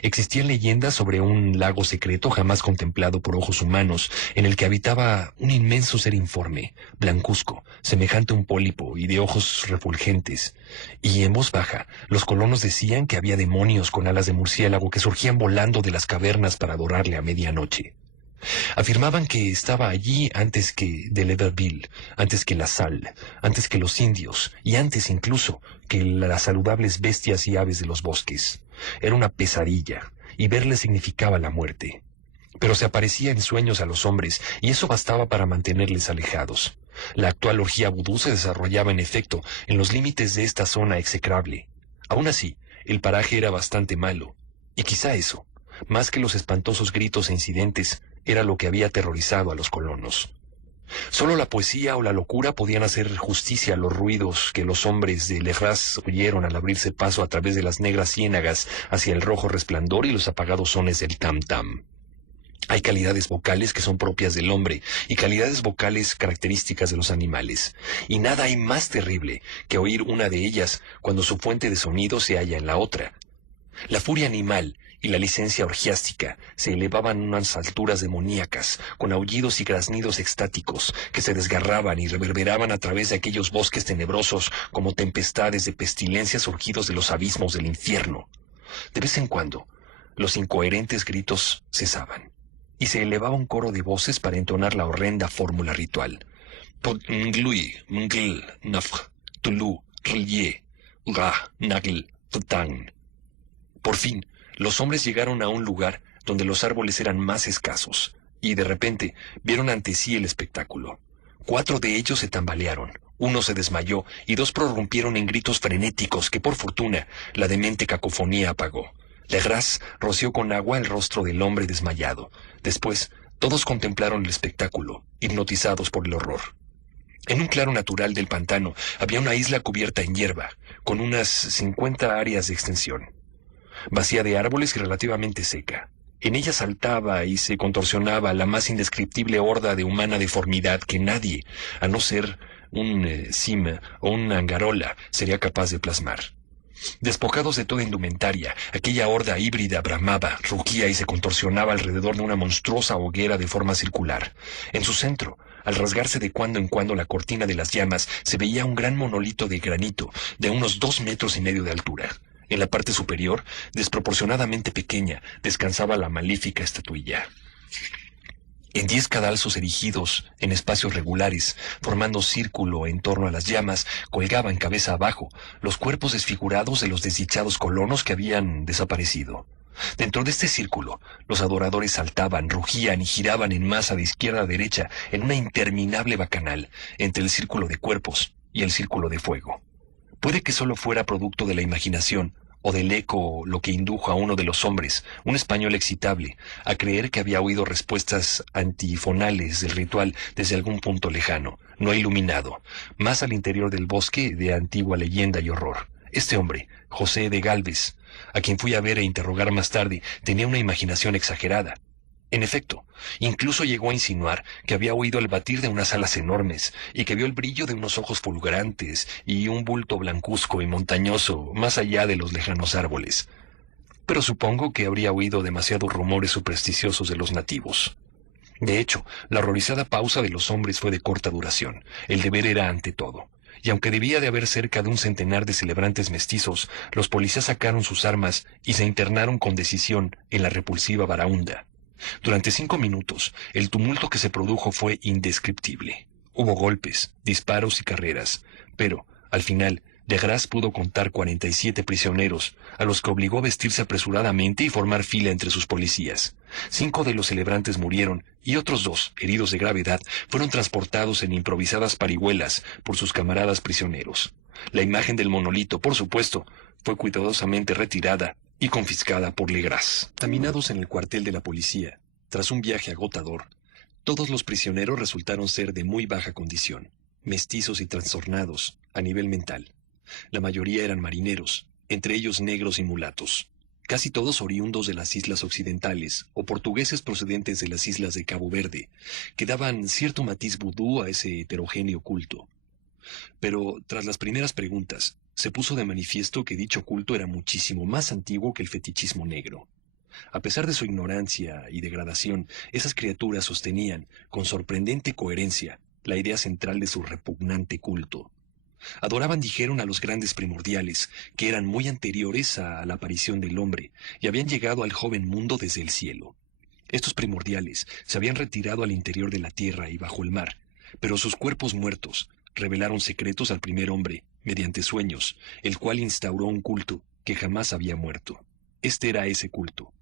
Existían leyendas sobre un lago secreto jamás contemplado por ojos humanos, en el que habitaba un inmenso ser informe, blancuzco, semejante a un pólipo y de ojos refulgentes. Y en voz baja, los colonos decían que había demonios con alas de murciélago que surgían volando de las cavernas para adorarle a medianoche. Afirmaban que estaba allí antes que de Leverville, antes que la Salle, antes que los indios, y antes incluso que las saludables bestias y aves de los bosques. Era una pesadilla, y verle significaba la muerte. pero se aparecía en sueños a los hombres, y eso bastaba para mantenerles alejados. La actual orgía vudú se desarrollaba en efecto en los límites de esta zona execrable. Aún así, el paraje era bastante malo, y quizá eso, más que los espantosos gritos e incidentes, era lo que había aterrorizado a los colonos. Solo la poesía o la locura podían hacer justicia a los ruidos que los hombres de Legras oyeron al abrirse paso a través de las negras ciénagas hacia el rojo resplandor y los apagados sones del tam-tam. Hay calidades vocales que son propias del hombre y calidades vocales características de los animales, y nada hay más terrible que oír una de ellas cuando su fuente de sonido se halla en la otra. La furia animal y la licencia orgiástica se elevaban a unas alturas demoníacas, con aullidos y graznidos extáticos que se desgarraban y reverberaban a través de aquellos bosques tenebrosos como tempestades de pestilencia surgidos de los abismos del infierno. De vez en cuando, los incoherentes gritos cesaban, y se elevaba un coro de voces para entonar la horrenda fórmula ritual. Ngluy, Ngl, Nafr, Tulu, Rilye, Ra, Nagl, Tutang. Por fin, los hombres llegaron a un lugar donde los árboles eran más escasos, y de repente vieron ante sí el espectáculo. 4 de ellos se tambalearon, 1 se desmayó, y 2 prorrumpieron en gritos frenéticos que, por fortuna, la demente cacofonía apagó. Legras roció con agua el rostro del hombre desmayado. Después, todos contemplaron el espectáculo, hipnotizados por el horror. En un claro natural del pantano había una isla cubierta en hierba, con unas 50 áreas de extensión, vacía de árboles y relativamente seca. En ella saltaba y se contorsionaba la más indescriptible horda de humana deformidad que nadie, a no ser un cima o una angarola, sería capaz de plasmar. Despojados de toda indumentaria, aquella horda híbrida bramaba, rugía y se contorsionaba alrededor de una monstruosa hoguera de forma circular. En su centro, al rasgarse de cuando en cuando la cortina de las llamas, se veía un gran monolito de granito de unos 2,5 metros de altura. En la parte superior, desproporcionadamente pequeña, descansaba la maléfica estatuilla. En 10 cadalzos erigidos en espacios regulares, formando círculo en torno a las llamas, colgaban cabeza abajo los cuerpos desfigurados de los desdichados colonos que habían desaparecido. Dentro de este círculo, los adoradores saltaban, rugían y giraban en masa de izquierda a derecha en una interminable bacanal entre el círculo de cuerpos y el círculo de fuego. Puede que solo fuera producto de la imaginación o del eco lo que indujo a uno de los hombres, un español excitable, a creer que había oído respuestas antifonales del ritual desde algún punto lejano, no iluminado, más al interior del bosque de antigua leyenda y horror. Este hombre, José de Gálvez, a quien fui a ver e interrogar más tarde, tenía una imaginación exagerada. En efecto, incluso llegó a insinuar que había oído el batir de unas alas enormes y que vio el brillo de unos ojos fulgurantes y un bulto blancuzco y montañoso más allá de los lejanos árboles. Pero supongo que habría oído demasiados rumores supersticiosos de los nativos. De hecho, la horrorizada pausa de los hombres fue de corta duración. El deber era ante todo. Y aunque debía de haber cerca de un centenar de celebrantes mestizos, los policías sacaron sus armas y se internaron con decisión en la repulsiva Baraúnda. Durante 5 minutos, el tumulto que se produjo fue indescriptible. Hubo golpes, disparos y carreras, pero, al final, Legras pudo contar 47 prisioneros, a los que obligó a vestirse apresuradamente y formar fila entre sus policías. 5 de los celebrantes murieron, y otros 2, heridos de gravedad, fueron transportados en improvisadas parihuelas por sus camaradas prisioneros. La imagen del monolito, por supuesto, fue cuidadosamente retirada y confiscada por Legras. Examinados en el cuartel de la policía, tras un viaje agotador, todos los prisioneros resultaron ser de muy baja condición, mestizos y trastornados a nivel mental. La mayoría eran marineros, entre ellos negros y mulatos, casi todos oriundos de las islas occidentales o portugueses procedentes de las islas de Cabo Verde, que daban cierto matiz vudú a ese heterogéneo culto. Pero, tras las primeras preguntas, se puso de manifiesto que dicho culto era muchísimo más antiguo que el fetichismo negro. A pesar de su ignorancia y degradación, esas criaturas sostenían, con sorprendente coherencia, la idea central de su repugnante culto. Adoraban, dijeron, a los grandes primordiales, que eran muy anteriores a la aparición del hombre, y habían llegado al joven mundo desde el cielo. Estos primordiales se habían retirado al interior de la tierra y bajo el mar, pero sus cuerpos muertos revelaron secretos al primer hombre, mediante sueños, el cual instauró un culto que jamás había muerto. Este era ese culto.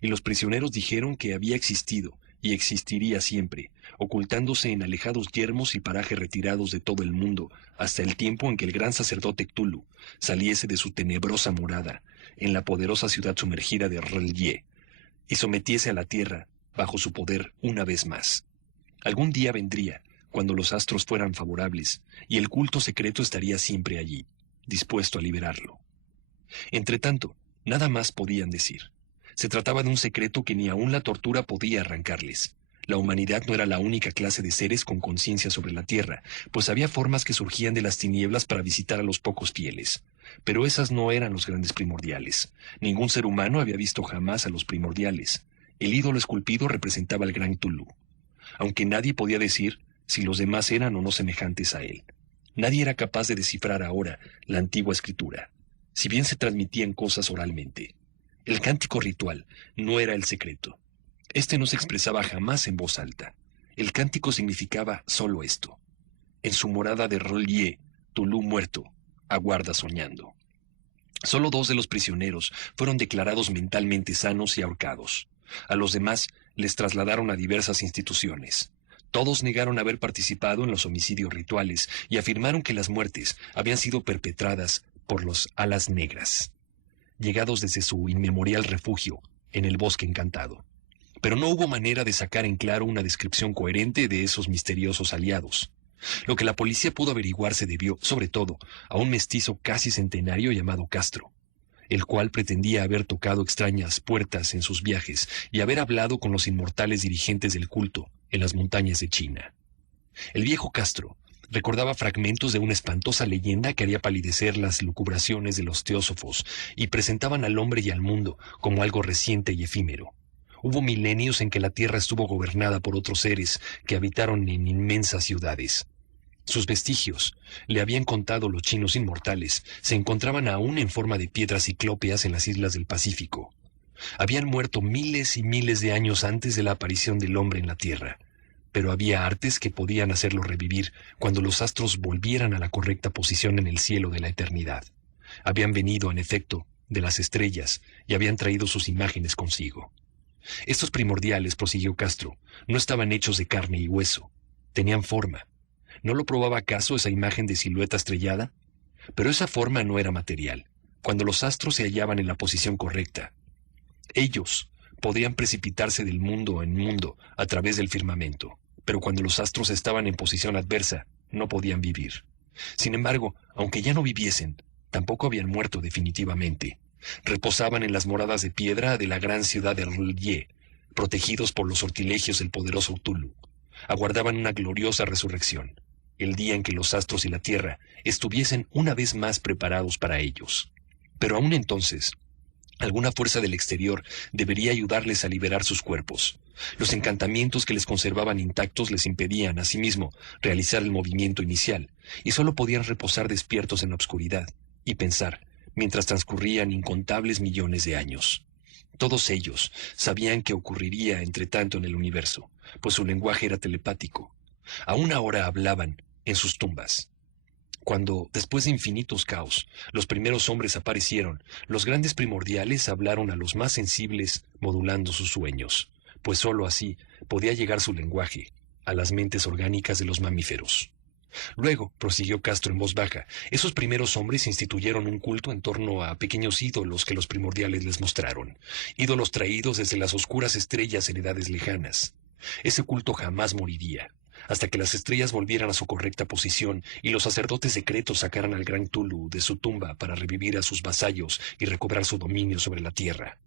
y los prisioneros dijeron que había existido y existiría siempre, ocultándose en alejados yermos y parajes retirados de todo el mundo, hasta el tiempo en que el gran sacerdote Cthulhu saliese de su tenebrosa morada en la poderosa ciudad sumergida de R'lyeh y sometiese a la tierra bajo su poder una vez más. Algún día vendría, cuando los astros fueran favorables, y el culto secreto estaría siempre allí, dispuesto a liberarlo. Entretanto, nada más podían decir. Se trataba de un secreto que ni aun la tortura podía arrancarles. La humanidad no era la única clase de seres con conciencia sobre la tierra, pues había formas que surgían de las tinieblas para visitar a los pocos fieles. Pero esas no eran los grandes primordiales. Ningún ser humano había visto jamás a los primordiales. El ídolo esculpido representaba al gran Cthulhu. Aunque nadie podía decir si los demás eran o no semejantes a él. Nadie era capaz de descifrar ahora la antigua escritura, si bien se transmitían cosas oralmente. El cántico ritual no era el secreto. Este no se expresaba jamás en voz alta. El cántico significaba solo esto. En su morada de R'lyeh, Cthulhu muerto, aguarda soñando. Solo 2 de los prisioneros fueron declarados mentalmente sanos y ahorcados. A los demás les trasladaron a diversas instituciones. Todos negaron haber participado en los homicidios rituales y afirmaron que las muertes habían sido perpetradas por los Alas Negras, llegados desde su inmemorial refugio en el Bosque Encantado. Pero no hubo manera de sacar en claro una descripción coherente de esos misteriosos aliados. Lo que la policía pudo averiguar se debió, sobre todo, a un mestizo casi centenario llamado Castro, el cual pretendía haber tocado extrañas puertas en sus viajes y haber hablado con los inmortales dirigentes del culto en las montañas de China. El viejo Castro recordaba fragmentos de una espantosa leyenda que haría palidecer las lucubraciones de los teósofos y presentaban al hombre y al mundo como algo reciente y efímero. Hubo milenios en que la tierra estuvo gobernada por otros seres que habitaron en inmensas ciudades. Sus vestigios, le habían contado los chinos inmortales, se encontraban aún en forma de piedras ciclópeas en las islas del Pacífico. Habían muerto miles y miles de años antes de la aparición del hombre en la tierra, pero había artes que podían hacerlo revivir cuando los astros volvieran a la correcta posición en el cielo de la eternidad. Habían venido, en efecto, de las estrellas y habían traído sus imágenes consigo. Estos primordiales, prosiguió Castro, no estaban hechos de carne y hueso, tenían forma. ¿No lo probaba acaso esa imagen de silueta estrellada? Pero esa forma no era material, cuando los astros se hallaban en la posición correcta. Ellos podían precipitarse del mundo en mundo a través del firmamento, pero cuando los astros estaban en posición adversa, no podían vivir. Sin embargo, aunque ya no viviesen, tampoco habían muerto definitivamente. Reposaban en las moradas de piedra de la gran ciudad de R'lyeh, protegidos por los sortilegios del poderoso Cthulhu. Aguardaban una gloriosa resurrección, el día en que los astros y la tierra estuviesen una vez más preparados para ellos. Pero aún entonces, alguna fuerza del exterior debería ayudarles a liberar sus cuerpos. Los encantamientos que les conservaban intactos les impedían, asimismo, realizar el movimiento inicial, y solo podían reposar despiertos en la oscuridad y pensar, mientras transcurrían incontables millones de años. Todos ellos sabían qué ocurriría entre tanto en el universo, pues su lenguaje era telepático. Aún ahora hablaban en sus tumbas. Cuando, después de infinitos caos, los primeros hombres aparecieron, los grandes primordiales hablaron a los más sensibles modulando sus sueños, pues sólo así podía llegar su lenguaje a las mentes orgánicas de los mamíferos. Luego, prosiguió Castro en voz baja, esos primeros hombres instituyeron un culto en torno a pequeños ídolos que los primordiales les mostraron, ídolos traídos desde las oscuras estrellas en edades lejanas. Ese culto jamás moriría, hasta que las estrellas volvieran a su correcta posición y los sacerdotes secretos sacaran al gran Cthulhu de su tumba para revivir a sus vasallos y recobrar su dominio sobre la tierra.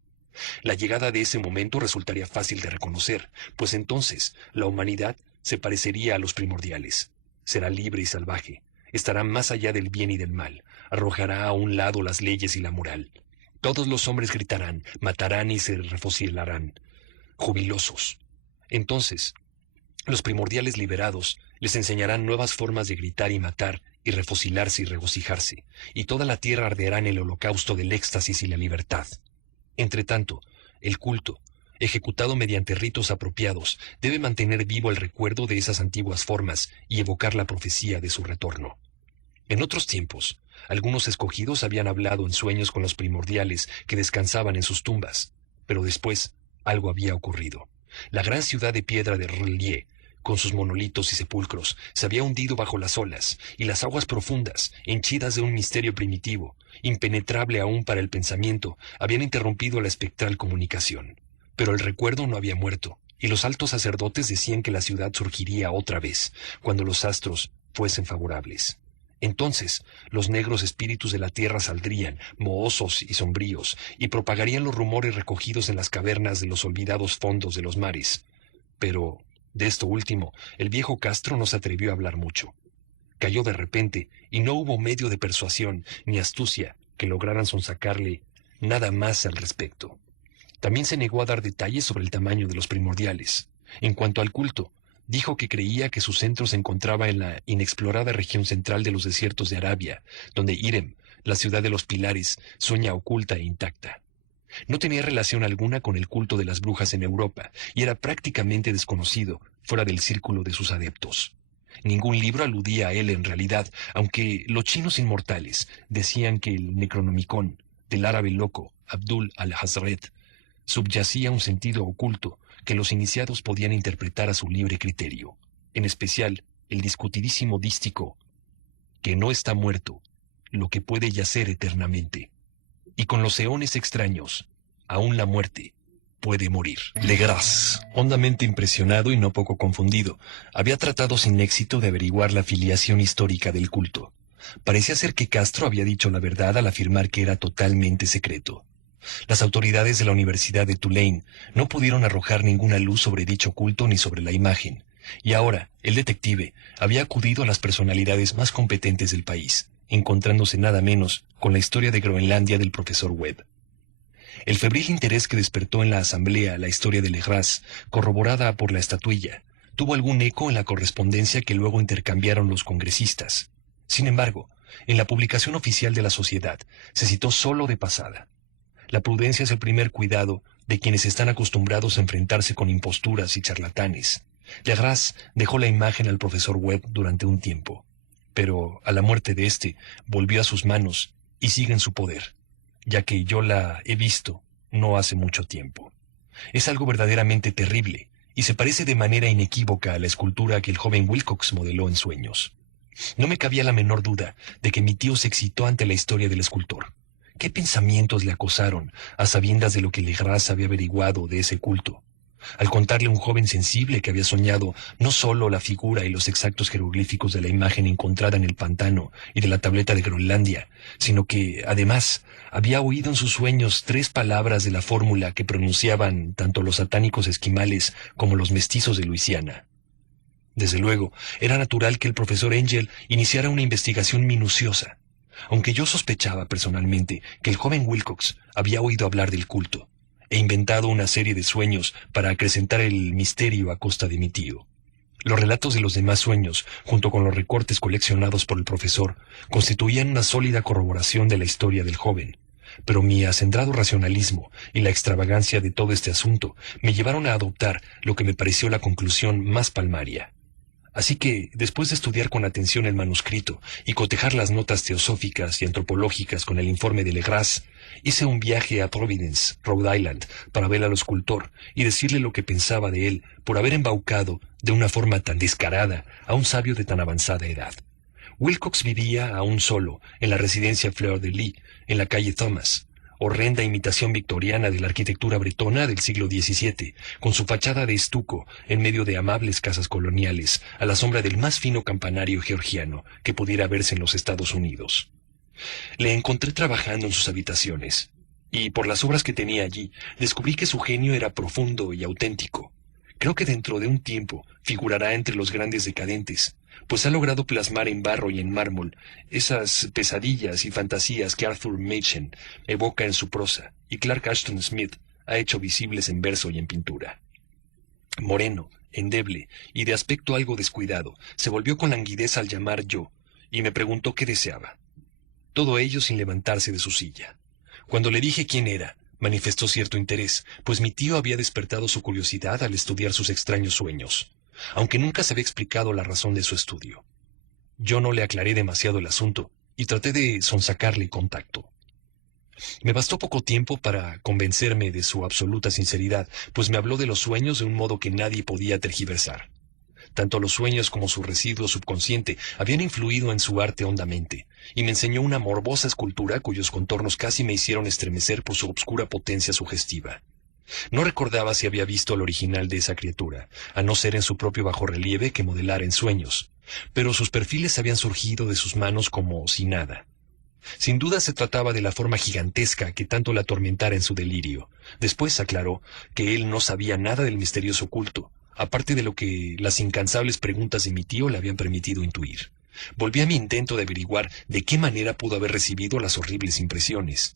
La llegada de ese momento resultaría fácil de reconocer, pues entonces la humanidad se parecería a los primordiales. Será libre y salvaje, estará más allá del bien y del mal, arrojará a un lado las leyes y la moral. Todos los hombres gritarán, matarán y se refocilarán, jubilosos. Entonces, los primordiales liberados les enseñarán nuevas formas de gritar y matar y refocilarse y regocijarse, y toda la tierra arderá en el holocausto del éxtasis y la libertad. Entretanto, el culto, ejecutado mediante ritos apropiados, debe mantener vivo el recuerdo de esas antiguas formas y evocar la profecía de su retorno. En otros tiempos, algunos escogidos habían hablado en sueños con los primordiales que descansaban en sus tumbas, Pero después, algo había ocurrido. La gran ciudad de piedra de R'lyeh, con sus monolitos y sepulcros, se había hundido bajo las olas, y las aguas profundas, henchidas de un misterio primitivo, impenetrable aún para el pensamiento, habían interrumpido la espectral comunicación. Pero el recuerdo no había muerto, y los altos sacerdotes decían que la ciudad surgiría otra vez, cuando los astros fuesen favorables. Entonces, los negros espíritus de la tierra saldrían, mohosos y sombríos, y propagarían los rumores recogidos en las cavernas de los olvidados fondos de los mares. Pero, de esto último, el viejo Castro no se atrevió a hablar mucho. Cayó de repente, y no hubo medio de persuasión ni astucia que lograran sonsacarle nada más al respecto. También se negó a dar detalles sobre el tamaño de los primordiales. En cuanto al culto, dijo que creía que su centro se encontraba en la inexplorada región central de los desiertos de Arabia, donde Irem, la ciudad de los pilares, sueña oculta e intacta. No tenía relación alguna con el culto de las brujas en Europa, y era prácticamente desconocido fuera del círculo de sus adeptos. Ningún libro aludía a él en realidad, aunque los chinos inmortales decían que el Necronomicon del árabe loco Abdul al-Hazred subyacía un sentido oculto que los iniciados podían interpretar a su libre criterio, en especial el discutidísimo dístico que no está muerto, lo que puede yacer eternamente. Y con los eones extraños, aún la muerte puede morir. Legras, hondamente impresionado y no poco confundido, había tratado sin éxito de averiguar la filiación histórica del culto. Parecía ser que Castro había dicho la verdad al afirmar que era totalmente secreto. Las autoridades de la Universidad de Tulane no pudieron arrojar ninguna luz sobre dicho culto ni sobre la imagen, y ahora el detective había acudido a las personalidades más competentes del país, encontrándose nada menos con la historia de Groenlandia del profesor Webb. El febril interés que despertó en la asamblea la historia de Legras, corroborada por la estatuilla, tuvo algún eco en la correspondencia que luego intercambiaron los congresistas. Sin embargo, en la publicación oficial de la sociedad se citó solo de pasada. La prudencia es el primer cuidado de quienes están acostumbrados a enfrentarse con imposturas y charlatanes. Legras dejó la imagen al profesor Webb durante un tiempo, pero a la muerte de éste volvió a sus manos y sigue en su poder, ya que yo la he visto no hace mucho tiempo. Es algo verdaderamente terrible y se parece de manera inequívoca a la escultura que el joven Wilcox modeló en sueños. No me cabía la menor duda de que mi tío se excitó ante la historia del escultor. ¿Qué pensamientos le acosaron a sabiendas de lo que Legras había averiguado de ese culto? Al contarle a un joven sensible que había soñado no solo la figura y los exactos jeroglíficos de la imagen encontrada en el pantano y de la tableta de Groenlandia, sino que, además, había oído en sus sueños 3 palabras de la fórmula que pronunciaban tanto los satánicos esquimales como los mestizos de Luisiana. Desde luego, era natural que el profesor Angel iniciara una investigación minuciosa, aunque yo sospechaba personalmente que el joven Wilcox había oído hablar del culto e inventado una serie de sueños para acrecentar el misterio a costa de mi tío. Los relatos de los demás sueños, junto con los recortes coleccionados por el profesor, constituían una sólida corroboración de la historia del joven, pero mi acendrado racionalismo y la extravagancia de todo este asunto me llevaron a adoptar lo que me pareció la conclusión más palmaria. Así que, después de estudiar con atención el manuscrito y cotejar las notas teosóficas y antropológicas con el informe de Legras, hice un viaje a Providence, Rhode Island, para ver al escultor y decirle lo que pensaba de él por haber embaucado, de una forma tan descarada, a un sabio de tan avanzada edad. Wilcox vivía aún solo en la residencia Fleur de Lis, en la calle Thomas, horrenda imitación victoriana de la arquitectura bretona del siglo XVII, con su fachada de estuco en medio de amables casas coloniales, a la sombra del más fino campanario georgiano que pudiera verse en los Estados Unidos. Le encontré trabajando en sus habitaciones, y por las obras que tenía allí, descubrí que su genio era profundo y auténtico. Creo que dentro de un tiempo figurará entre los grandes decadentes, pues ha logrado plasmar en barro y en mármol esas pesadillas y fantasías que Arthur Machen evoca en su prosa y Clark Ashton Smith ha hecho visibles en verso y en pintura. Moreno, endeble y de aspecto algo descuidado, se volvió con languidez al llamar yo y me preguntó qué deseaba. Todo ello sin levantarse de su silla. Cuando le dije quién era, manifestó cierto interés, pues mi tío había despertado su curiosidad al estudiar sus extraños sueños, aunque nunca se había explicado la razón de su estudio. Yo no le aclaré demasiado el asunto y traté de sonsacarle contacto. Me bastó poco tiempo para convencerme de su absoluta sinceridad, pues me habló de los sueños de un modo que nadie podía tergiversar. Tanto los sueños como su residuo subconsciente habían influido en su arte hondamente, y me enseñó una morbosa escultura cuyos contornos casi me hicieron estremecer por su obscura potencia sugestiva. No recordaba si había visto el original de esa criatura, a no ser en su propio bajorrelieve que modelara en sueños, pero sus perfiles habían surgido de sus manos como si nada. Sin duda se trataba de la forma gigantesca que tanto la atormentara en su delirio. Después aclaró que él no sabía nada del misterioso culto, aparte de lo que las incansables preguntas de mi tío le habían permitido intuir. Volví a mi intento de averiguar de qué manera pudo haber recibido las horribles impresiones.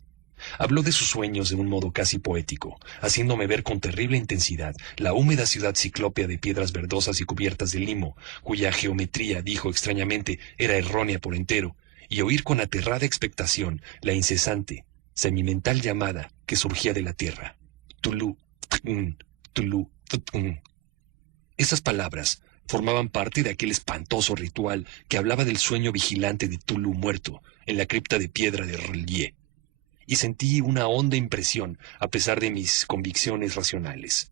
Habló de sus sueños de un modo casi poético, haciéndome ver con terrible intensidad la húmeda ciudad ciclópea de piedras verdosas y cubiertas de limo, cuya geometría, dijo extrañamente, era errónea por entero, y oír con aterrada expectación la incesante, semimental llamada que surgía de la tierra. Tulu, tkun, Tulu, tkun. Esas palabras formaban parte de aquel espantoso ritual que hablaba del sueño vigilante de Tulu muerto en la cripta de piedra de R'lyeh. Y sentí una honda impresión, a pesar de mis convicciones racionales.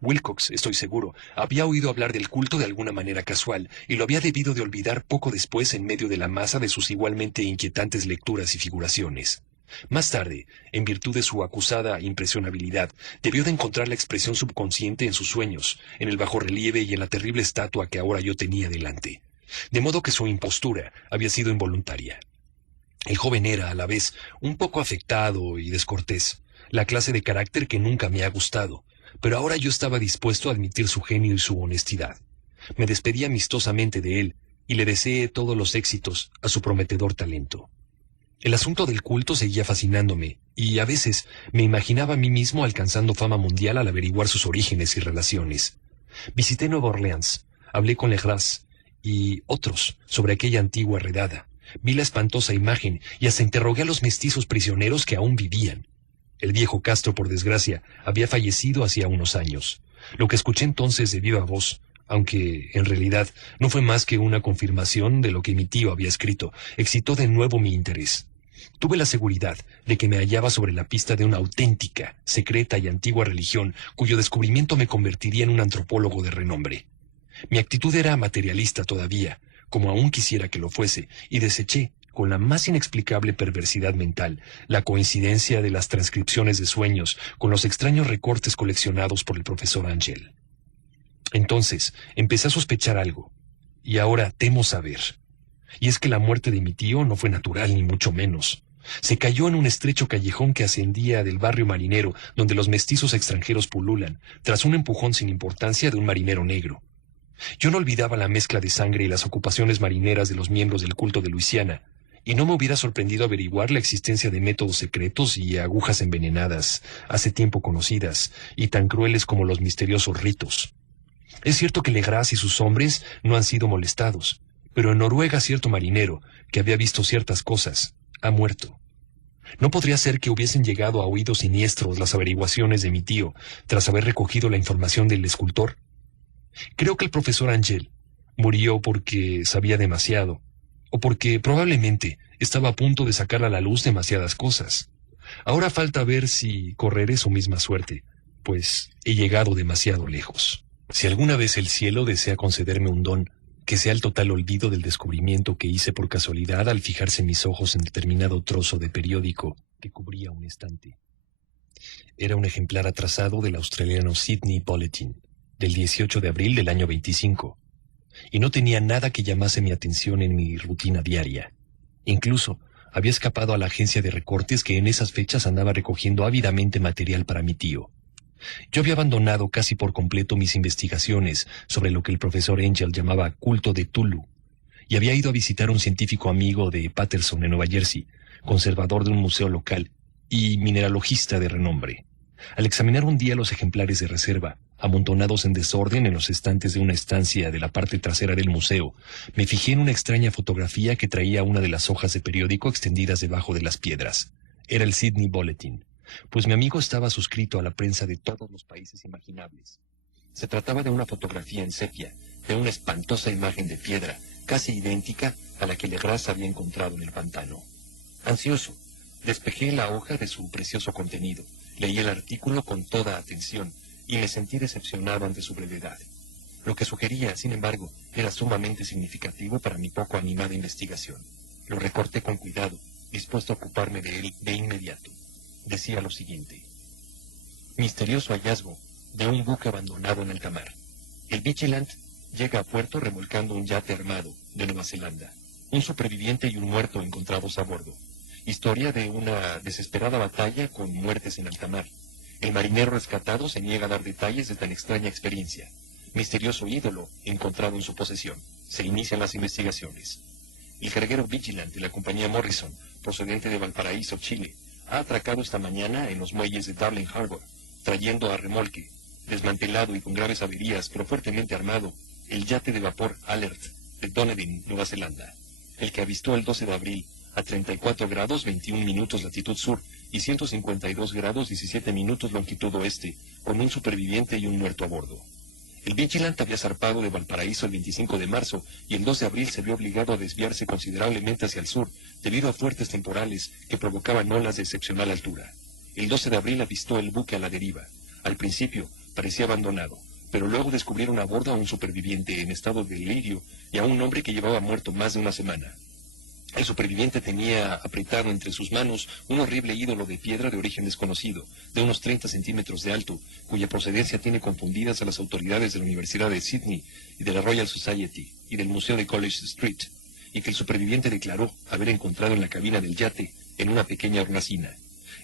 Wilcox, estoy seguro, había oído hablar del culto de alguna manera casual, y lo había debido de olvidar poco después en medio de la masa de sus igualmente inquietantes lecturas y figuraciones. Más tarde, en virtud de su acusada impresionabilidad, debió de encontrar la expresión subconsciente en sus sueños, en el bajorrelieve y en la terrible estatua que ahora yo tenía delante. De modo que su impostura había sido involuntaria. El joven era, a la vez, un poco afectado y descortés, la clase de carácter que nunca me ha gustado, pero ahora yo estaba dispuesto a admitir su genio y su honestidad. Me despedí amistosamente de él y le deseé todos los éxitos a su prometedor talento. El asunto del culto seguía fascinándome, y a veces me imaginaba a mí mismo alcanzando fama mundial al averiguar sus orígenes y relaciones. Visité Nueva Orleans, hablé con Legras y otros sobre aquella antigua redada. Vi la espantosa imagen y hasta interrogué a los mestizos prisioneros que aún vivían. El viejo Castro, por desgracia, había fallecido hacía unos años. Lo que escuché entonces de viva voz, aunque en realidad no fue más que una confirmación de lo que mi tío había escrito, excitó de nuevo mi interés. Tuve la seguridad de que me hallaba sobre la pista de una auténtica, secreta y antigua religión cuyo descubrimiento me convertiría en un antropólogo de renombre. Mi actitud era materialista todavía, como aún quisiera que lo fuese, y deseché, con la más inexplicable perversidad mental, la coincidencia de las transcripciones de sueños con los extraños recortes coleccionados por el profesor Angel. Entonces empecé a sospechar algo, y ahora temo saber. Y es que la muerte de mi tío no fue natural, ni mucho menos. Se cayó en un estrecho callejón que ascendía del barrio marinero, donde los mestizos extranjeros pululan, tras un empujón sin importancia de un marinero negro. Yo no olvidaba la mezcla de sangre y las ocupaciones marineras de los miembros del culto de Luisiana, y no me hubiera sorprendido averiguar la existencia de métodos secretos y agujas envenenadas, hace tiempo conocidas, y tan crueles como los misteriosos ritos. Es cierto que Legras y sus hombres no han sido molestados, pero en Noruega cierto marinero, que había visto ciertas cosas, ha muerto. ¿No podría ser que hubiesen llegado a oídos siniestros las averiguaciones de mi tío, tras haber recogido la información del escultor? Creo que el profesor Angel murió porque sabía demasiado, o porque probablemente estaba a punto de sacar a la luz demasiadas cosas. Ahora falta ver si correré su misma suerte, pues he llegado demasiado lejos. Si alguna vez el cielo desea concederme un don, que sea el total olvido del descubrimiento que hice por casualidad al fijarse mis ojos en determinado trozo de periódico que cubría un estante. Era un ejemplar atrasado del australiano Sydney Bulletin, del 18 de abril del año 25, y no tenía nada que llamase mi atención en mi rutina diaria. Incluso había escapado a la agencia de recortes que en esas fechas andaba recogiendo ávidamente material para mi tío. Yo había abandonado casi por completo mis investigaciones sobre lo que el profesor Angel llamaba culto de Tulu, y había ido a visitar a un científico amigo de Patterson en Nueva Jersey, conservador de un museo local y mineralogista de renombre. Al examinar un día los ejemplares de reserva, amontonados en desorden en los estantes de una estancia de la parte trasera del museo, me fijé en una extraña fotografía que traía una de las hojas de periódico extendidas debajo de las piedras. Era el Sydney Bulletin, pues mi amigo estaba suscrito a la prensa de todos los países imaginables. Se trataba de una fotografía en sepia, de una espantosa imagen de piedra, casi idéntica a la que Legras había encontrado en el pantano. Ansioso, Despejé la hoja de su precioso contenido, leí el artículo con toda atención y me sentí decepcionado ante su brevedad. Lo que sugería, sin embargo, era sumamente significativo para mi poco animada investigación. Lo recorté con cuidado, dispuesto a ocuparme de él de inmediato. Decía lo siguiente: misterioso hallazgo de un buque abandonado en alta mar. El Vigilant llega a puerto remolcando un yate armado de Nueva Zelanda. Un superviviente y un muerto encontrados a bordo. Historia de una desesperada batalla con muertes en alta mar. El marinero rescatado se niega a dar detalles de tan extraña experiencia. Misterioso ídolo encontrado en su posesión. Se inician las investigaciones. El carguero Vigilant de la compañía Morrison, procedente de Valparaíso, Chile, ha atracado esta mañana en los muelles de Darling Harbour, trayendo a remolque, desmantelado y con graves averías, pero fuertemente armado, el yate de vapor Alert de Dunedin, Nueva Zelanda, el que avistó el 12 de abril a 34 grados 21 minutos latitud sur y 152 grados 17 minutos longitud oeste, con un superviviente y un muerto a bordo. El Vigilant había zarpado de Valparaíso el 25 de marzo y el 2 de abril se vio obligado a desviarse considerablemente hacia el sur debido a fuertes temporales que provocaban olas de excepcional altura. El 12 de abril avistó el buque a la deriva. Al principio parecía abandonado, pero luego descubrieron a bordo a un superviviente en estado de delirio y a un hombre que llevaba muerto más de una semana. El superviviente tenía apretado entre sus manos un horrible ídolo de piedra de origen desconocido, de unos 30 centímetros de alto, cuya procedencia tiene confundidas a las autoridades de la Universidad de Sydney y de la Royal Society y del Museo de College Street, y que el superviviente declaró haber encontrado en la cabina del yate en una pequeña hornacina.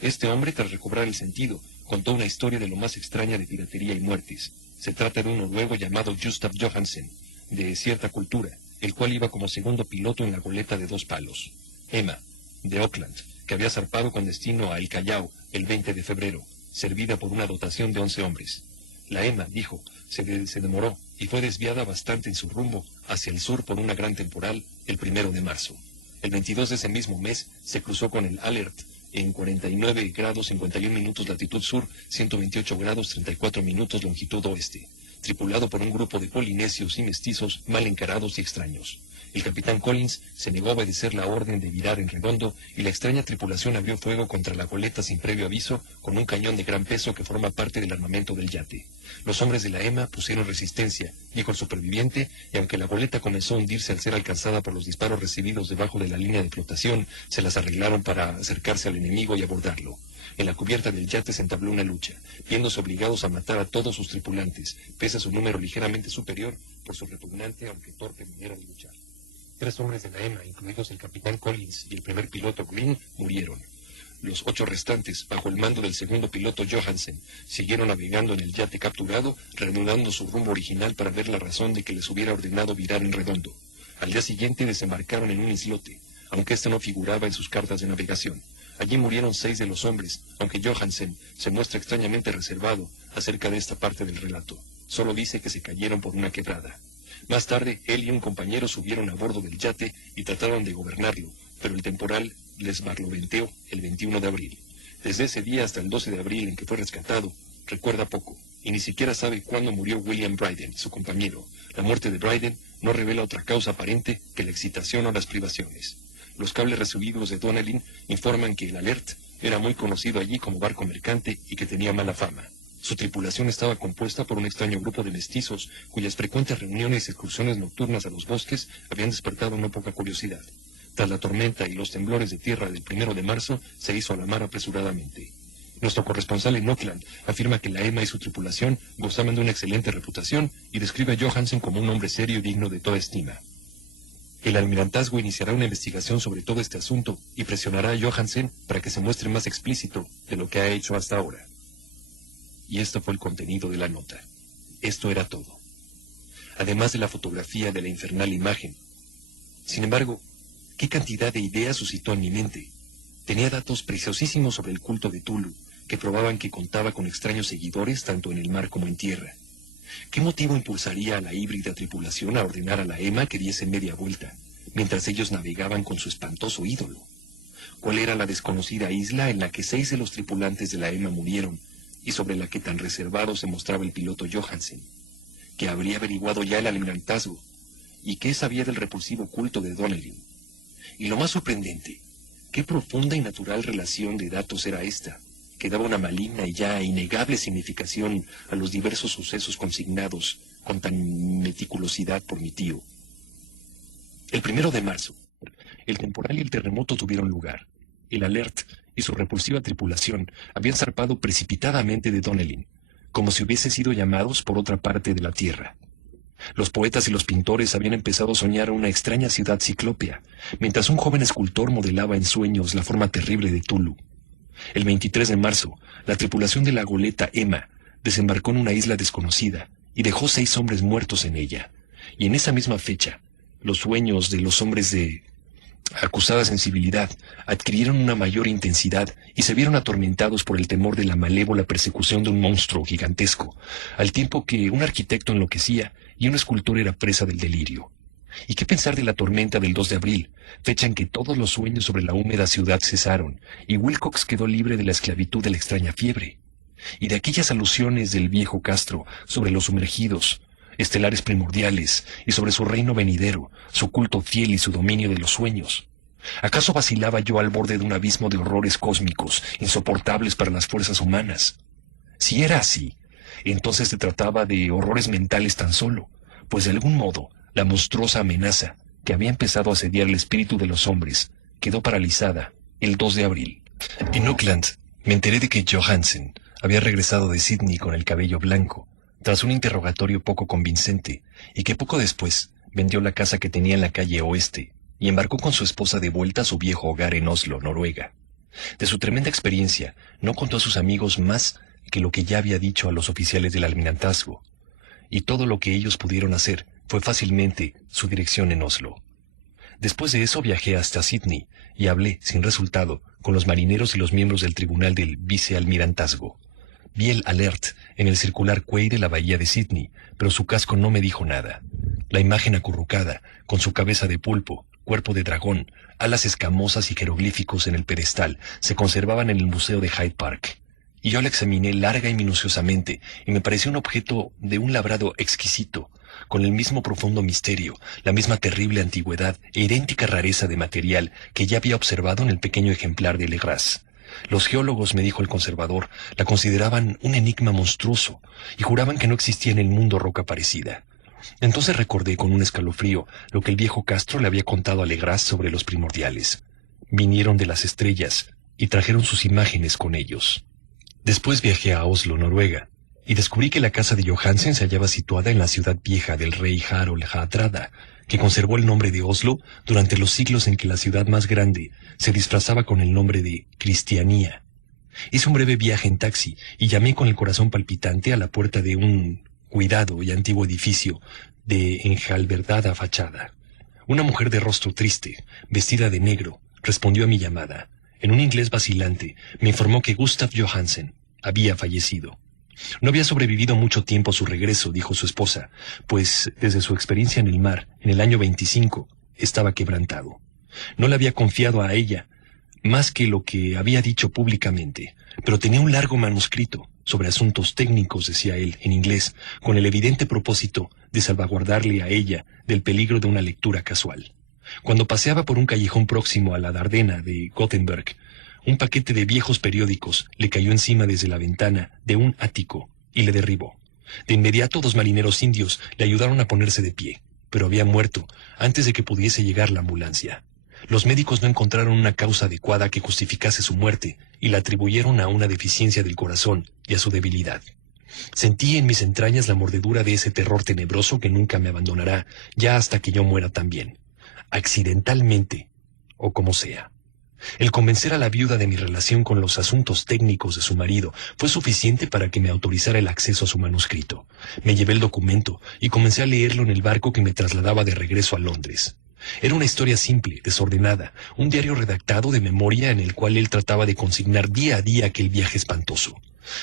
Este hombre, tras recobrar el sentido, contó una historia de lo más extraña de piratería y muertes. Se trata de un noruego llamado Gustav Johansen, de cierta cultura, el cual iba como segundo piloto en la goleta de 2 palos. Emma, de Auckland, que había zarpado con destino a El Callao el 20 de febrero, servida por una dotación de 11 hombres. La Emma, dijo, se demoró y fue desviada bastante en su rumbo hacia el sur por una gran temporal el 1 de marzo. El 22 de ese mismo mes se cruzó con el Alert en 49 grados 51 minutos latitud sur, 128 grados 34 minutos longitud oeste, tripulado por un grupo de polinesios y mestizos mal encarados y extraños. El capitán Collins se negó a obedecer la orden de virar en redondo y la extraña tripulación abrió fuego contra la goleta sin previo aviso con un cañón de gran peso que forma parte del armamento del yate. Los hombres de la Emma pusieron resistencia, dijo el superviviente, y aunque la goleta comenzó a hundirse al ser alcanzada por los disparos recibidos debajo de la línea de flotación, se las arreglaron para acercarse al enemigo y abordarlo. En la cubierta del yate se entabló una lucha, viéndose obligados a matar a todos sus tripulantes, pese a su número ligeramente superior por su repugnante aunque torpe manera de luchar. 3 hombres de la Emma, incluidos el capitán Collins y el primer piloto Green, murieron. Los 8 restantes, bajo el mando del segundo piloto Johansen, siguieron navegando en el yate capturado, reanudando su rumbo original para ver la razón de que les hubiera ordenado virar en redondo. Al día siguiente desembarcaron en un islote, aunque este no figuraba en sus cartas de navegación. Allí murieron 6 de los hombres, aunque Johansen se muestra extrañamente reservado acerca de esta parte del relato. Solo dice que se cayeron por una quebrada. Más tarde, él y un compañero subieron a bordo del yate y trataron de gobernarlo, pero el temporal les barloventeó el 21 de abril. Desde ese día hasta el 12 de abril en que fue rescatado, recuerda poco, y ni siquiera sabe cuándo murió William Bryden, su compañero. La muerte de Bryden no revela otra causa aparente que la excitación o las privaciones. Los cables recibidos de Dunedin informan que el Alert era muy conocido allí como barco mercante y que tenía mala fama. Su tripulación estaba compuesta por un extraño grupo de mestizos cuyas frecuentes reuniones y excursiones nocturnas a los bosques habían despertado no poca curiosidad. Tras la tormenta y los temblores de tierra del 1 de marzo, se hizo a la mar apresuradamente. Nuestro corresponsal en Auckland afirma que la Emma y su tripulación gozaban de una excelente reputación y describe a Johansen como un hombre serio y digno de toda estima. El almirantazgo iniciará una investigación sobre todo este asunto y presionará a Johansen para que se muestre más explícito de lo que ha hecho hasta ahora. Y esto fue el contenido de la nota. Esto era todo. Además de la fotografía de la infernal imagen. Sin embargo, ¿qué cantidad de ideas suscitó en mi mente? Tenía datos preciosísimos sobre el culto de Tulu, que probaban que contaba con extraños seguidores tanto en el mar como en tierra. ¿Qué motivo impulsaría a la híbrida tripulación a ordenar a la Emma que diese media vuelta, mientras ellos navegaban con su espantoso ídolo? ¿Cuál era la desconocida isla en la que 6 de los tripulantes de la Emma murieron y sobre la que tan reservado se mostraba el piloto Johansen? ¿Que habría averiguado ya el almirantazgo? ¿Y qué sabía del repulsivo culto de Dunedin? Y lo más sorprendente, Qué profunda y natural relación de datos era esta, que daba una maligna y ya innegable significación a los diversos sucesos consignados con tan meticulosidad por mi tío. El 1 de marzo, el temporal y el terremoto tuvieron lugar. El Alert y su repulsiva tripulación habían zarpado precipitadamente de Dunedin, como si hubiesen sido llamados por otra parte de la tierra. Los poetas y los pintores habían empezado a soñar una extraña ciudad ciclópea, mientras un joven escultor modelaba en sueños la forma terrible de Tulu. El 23 de marzo, la tripulación de la goleta Emma desembarcó en una isla desconocida y dejó 6 hombres muertos en ella. Y en esa misma fecha, los sueños de los hombres de acusada sensibilidad adquirieron una mayor intensidad y se vieron atormentados por el temor de la malévola persecución de un monstruo gigantesco, al tiempo que un arquitecto enloquecía y un escultor era presa del delirio. ¿Y qué pensar de la tormenta del 2 de abril, fecha en que todos los sueños sobre la húmeda ciudad cesaron y Wilcox quedó libre de la esclavitud de la extraña fiebre? Y de aquellas alusiones del viejo Castro sobre los sumergidos, estelares primordiales, y sobre su reino venidero, su culto fiel y su dominio de los sueños. ¿Acaso vacilaba yo al borde de un abismo de horrores cósmicos, insoportables para las fuerzas humanas? Si era así, entonces se trataba de horrores mentales tan solo, pues de algún modo la monstruosa amenaza que había empezado a asediar el espíritu de los hombres quedó paralizada el 2 de abril. En Auckland me enteré de que Johansen había regresado de Sydney con el cabello blanco, tras un interrogatorio poco convincente, y que poco después vendió la casa que tenía en la calle Oeste y embarcó con su esposa de vuelta a su viejo hogar en Oslo, Noruega. De su tremenda experiencia no contó a sus amigos más que lo que ya había dicho a los oficiales del almirantazgo, y todo lo que ellos pudieron hacer fue fácilmente su dirección en Oslo. Después de eso viajé hasta Sydney y hablé, sin resultado, con los marineros y los miembros del tribunal del vicealmirantazgo. Vi el Alert en el circular quay de la bahía de Sydney, pero su casco no me dijo nada. La imagen acurrucada, con su cabeza de pulpo, cuerpo de dragón, alas escamosas y jeroglíficos en el pedestal, se conservaban en el museo de Hyde Park. Y yo la examiné larga y minuciosamente, y me pareció un objeto de un labrado exquisito, con el mismo profundo misterio, la misma terrible antigüedad e idéntica rareza de material que ya había observado en el pequeño ejemplar de Legras. Los geólogos, me dijo el conservador, la consideraban un enigma monstruoso y juraban que no existía en el mundo roca parecida. Entonces recordé con un escalofrío lo que el viejo Castro le había contado a Legras sobre los primordiales. Vinieron de las estrellas y trajeron sus imágenes con ellos. Después viajé a Oslo, Noruega, y descubrí que la casa de Johansen se hallaba situada en la ciudad vieja del rey Harald Hardrada, que conservó el nombre de Oslo durante los siglos en que la ciudad más grande se disfrazaba con el nombre de Cristianía. Hice un breve viaje en taxi y llamé con el corazón palpitante a la puerta de un cuidado y antiguo edificio de enjalberdada fachada. Una mujer de rostro triste, vestida de negro, respondió a mi llamada. En un inglés vacilante, me informó que Gustav Johansen había fallecido. No había sobrevivido mucho tiempo a su regreso, dijo su esposa, pues desde su experiencia en el mar, en el año 25, estaba quebrantado. No le había confiado a ella más que lo que había dicho públicamente, pero tenía un largo manuscrito sobre asuntos técnicos, decía él, en inglés, con el evidente propósito de salvaguardarle a ella del peligro de una lectura casual. Cuando paseaba por un callejón próximo a la Dardena de Gothenburg, un paquete de viejos periódicos le cayó encima desde la ventana de un ático y le derribó. De inmediato 2 marineros indios le ayudaron a ponerse de pie, pero había muerto antes de que pudiese llegar la ambulancia. Los médicos no encontraron una causa adecuada que justificase su muerte y la atribuyeron a una deficiencia del corazón y a su debilidad. Sentí en mis entrañas la mordedura de ese terror tenebroso que nunca me abandonará, ya hasta que yo muera también, accidentalmente o como sea. El convencer a la viuda de mi relación con los asuntos técnicos de su marido fue suficiente para que me autorizara el acceso a su manuscrito. Me llevé el documento y comencé a leerlo en el barco que me trasladaba de regreso a Londres. Era una historia simple, desordenada, un diario redactado de memoria en el cual él trataba de consignar día a día aquel viaje espantoso.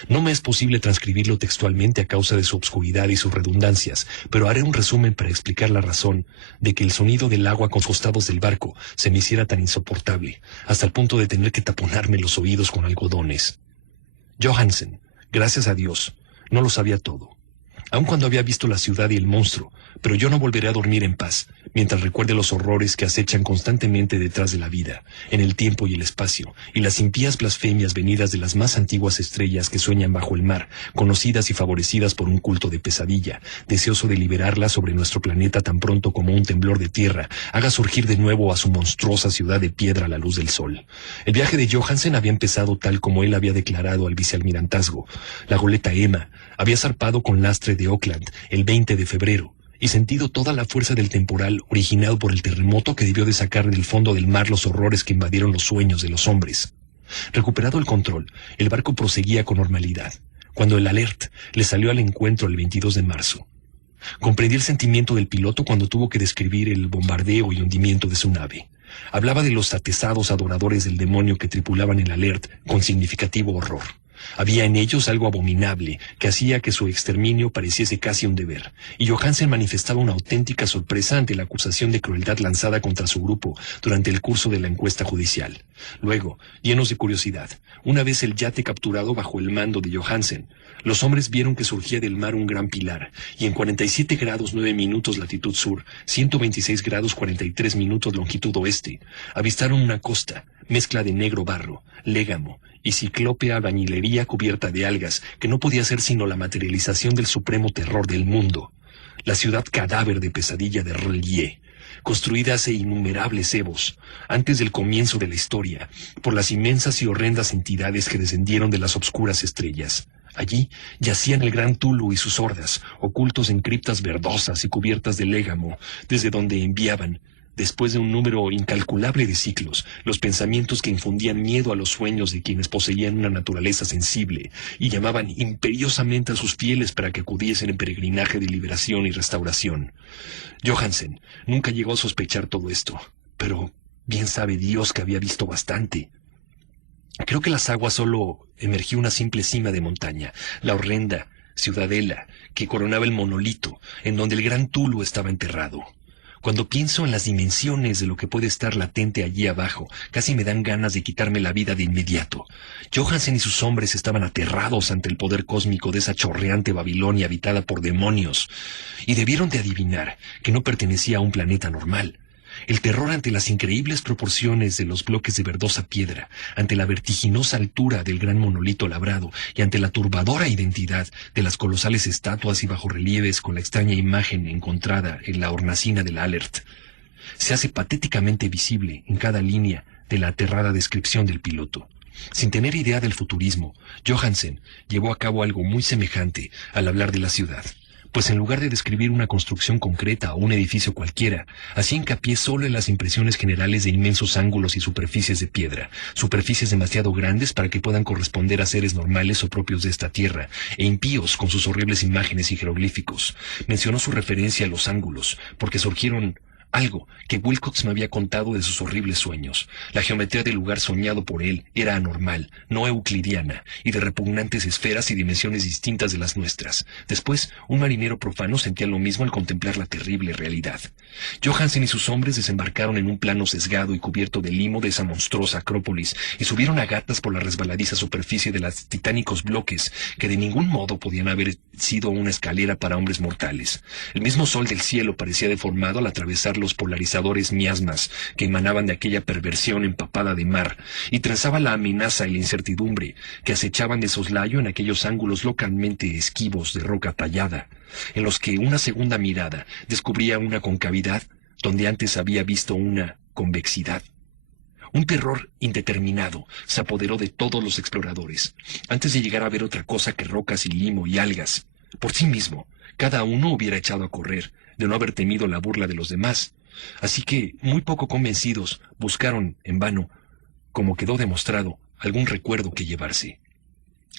No me es posible transcribirlo textualmente a causa de su obscuridad y sus redundancias, pero haré un resumen para explicar la razón de que el sonido del agua con los costados del barco se me hiciera tan insoportable, hasta el punto de tener que taponarme los oídos con algodones. Johansen, gracias a Dios, no lo sabía todo. aun cuando había visto la ciudad y el monstruo, pero yo no volveré a dormir en paz, mientras recuerde los horrores que acechan constantemente detrás de la vida, en el tiempo y el espacio, y las impías blasfemias venidas de las más antiguas estrellas que sueñan bajo el mar, conocidas y favorecidas por un culto de pesadilla, deseoso de liberarlas sobre nuestro planeta tan pronto como un temblor de tierra haga surgir de nuevo a su monstruosa ciudad de piedra a la luz del sol. El viaje de Johansen había empezado tal como él había declarado al vicealmirantazgo. La goleta Emma había zarpado con lastre de Auckland el 20 de febrero y sentido toda la fuerza del temporal originado por el terremoto que debió de sacar del fondo del mar los horrores que invadieron los sueños de los hombres. Recuperado el control, el barco proseguía con normalidad, cuando el Alert le salió al encuentro el 22 de marzo. Comprendí el sentimiento del piloto cuando tuvo que describir el bombardeo y hundimiento de su nave. Hablaba de los atezados adoradores del demonio que tripulaban el Alert con significativo horror. Había en ellos algo abominable que hacía que su exterminio pareciese casi un deber, y Johansen manifestaba una auténtica sorpresa ante la acusación de crueldad lanzada contra su grupo durante el curso de la encuesta judicial. Luego, llenos de curiosidad, una vez el yate capturado bajo el mando de Johansen, los hombres vieron que surgía del mar un gran pilar, y en 47 grados 9 minutos latitud sur, 126 grados 43 minutos longitud oeste, avistaron una costa, mezcla de negro barro, légamo y ciclópea albañilería cubierta de algas que no podía ser sino la materialización del supremo terror del mundo, la ciudad cadáver de pesadilla de R'lyeh, construida hace innumerables evos, antes del comienzo de la historia, por las inmensas y horrendas entidades que descendieron de las obscuras estrellas. Allí yacían el gran Tulu y sus hordas, ocultos en criptas verdosas y cubiertas de légamo, desde donde enviaban, después de un número incalculable de ciclos, los pensamientos que infundían miedo a los sueños de quienes poseían una naturaleza sensible y llamaban imperiosamente a sus fieles para que acudiesen en peregrinaje de liberación y restauración. Johansen nunca llegó a sospechar todo esto, pero bien sabe Dios que había visto bastante. Creo que las aguas solo emergió una simple cima de montaña, la horrenda ciudadela que coronaba el monolito en donde el gran Tulu estaba enterrado. Cuando pienso en las dimensiones de lo que puede estar latente allí abajo, casi me dan ganas de quitarme la vida de inmediato. Johansen y sus hombres estaban aterrados ante el poder cósmico de esa chorreante Babilonia habitada por demonios, y debieron de adivinar que no pertenecía a un planeta normal. El terror ante las increíbles proporciones de los bloques de verdosa piedra, ante la vertiginosa altura del gran monolito labrado y ante la turbadora identidad de las colosales estatuas y bajorrelieves con la extraña imagen encontrada en la hornacina del Alert, se hace patéticamente visible en cada línea de la aterrada descripción del piloto. Sin tener idea del futurismo, Johansen llevó a cabo algo muy semejante al hablar de la ciudad. Pues en lugar de describir una construcción concreta o un edificio cualquiera, hacía hincapié solo en las impresiones generales de inmensos ángulos y superficies de piedra, superficies demasiado grandes para que puedan corresponder a seres normales o propios de esta tierra, e impíos con sus horribles imágenes y jeroglíficos. Mencionó su referencia a los ángulos, porque surgieron algo que Wilcox me había contado de sus horribles sueños. La geometría del lugar soñado por él era anormal, no euclidiana, y de repugnantes esferas y dimensiones distintas de las nuestras. Después, un marinero profano sentía lo mismo al contemplar la terrible realidad. Johansen y sus hombres desembarcaron en un plano sesgado y cubierto de limo de esa monstruosa acrópolis y subieron a gatas por la resbaladiza superficie de los titánicos bloques que de ningún modo podían haber sido una escalera para hombres mortales. El mismo sol del cielo parecía deformado al atravesar los polarizadores miasmas que emanaban de aquella perversión empapada de mar, y trazaba la amenaza y la incertidumbre que acechaban de soslayo en aquellos ángulos localmente esquivos de roca tallada, en los que una segunda mirada descubría una concavidad donde antes había visto una convexidad. Un terror indeterminado se apoderó de todos los exploradores, antes de llegar a ver otra cosa que rocas y limo y algas. Por sí mismo, cada uno hubiera echado a correr, de no haber temido la burla de los demás. Así que, muy poco convencidos, buscaron, en vano, como quedó demostrado, algún recuerdo que llevarse.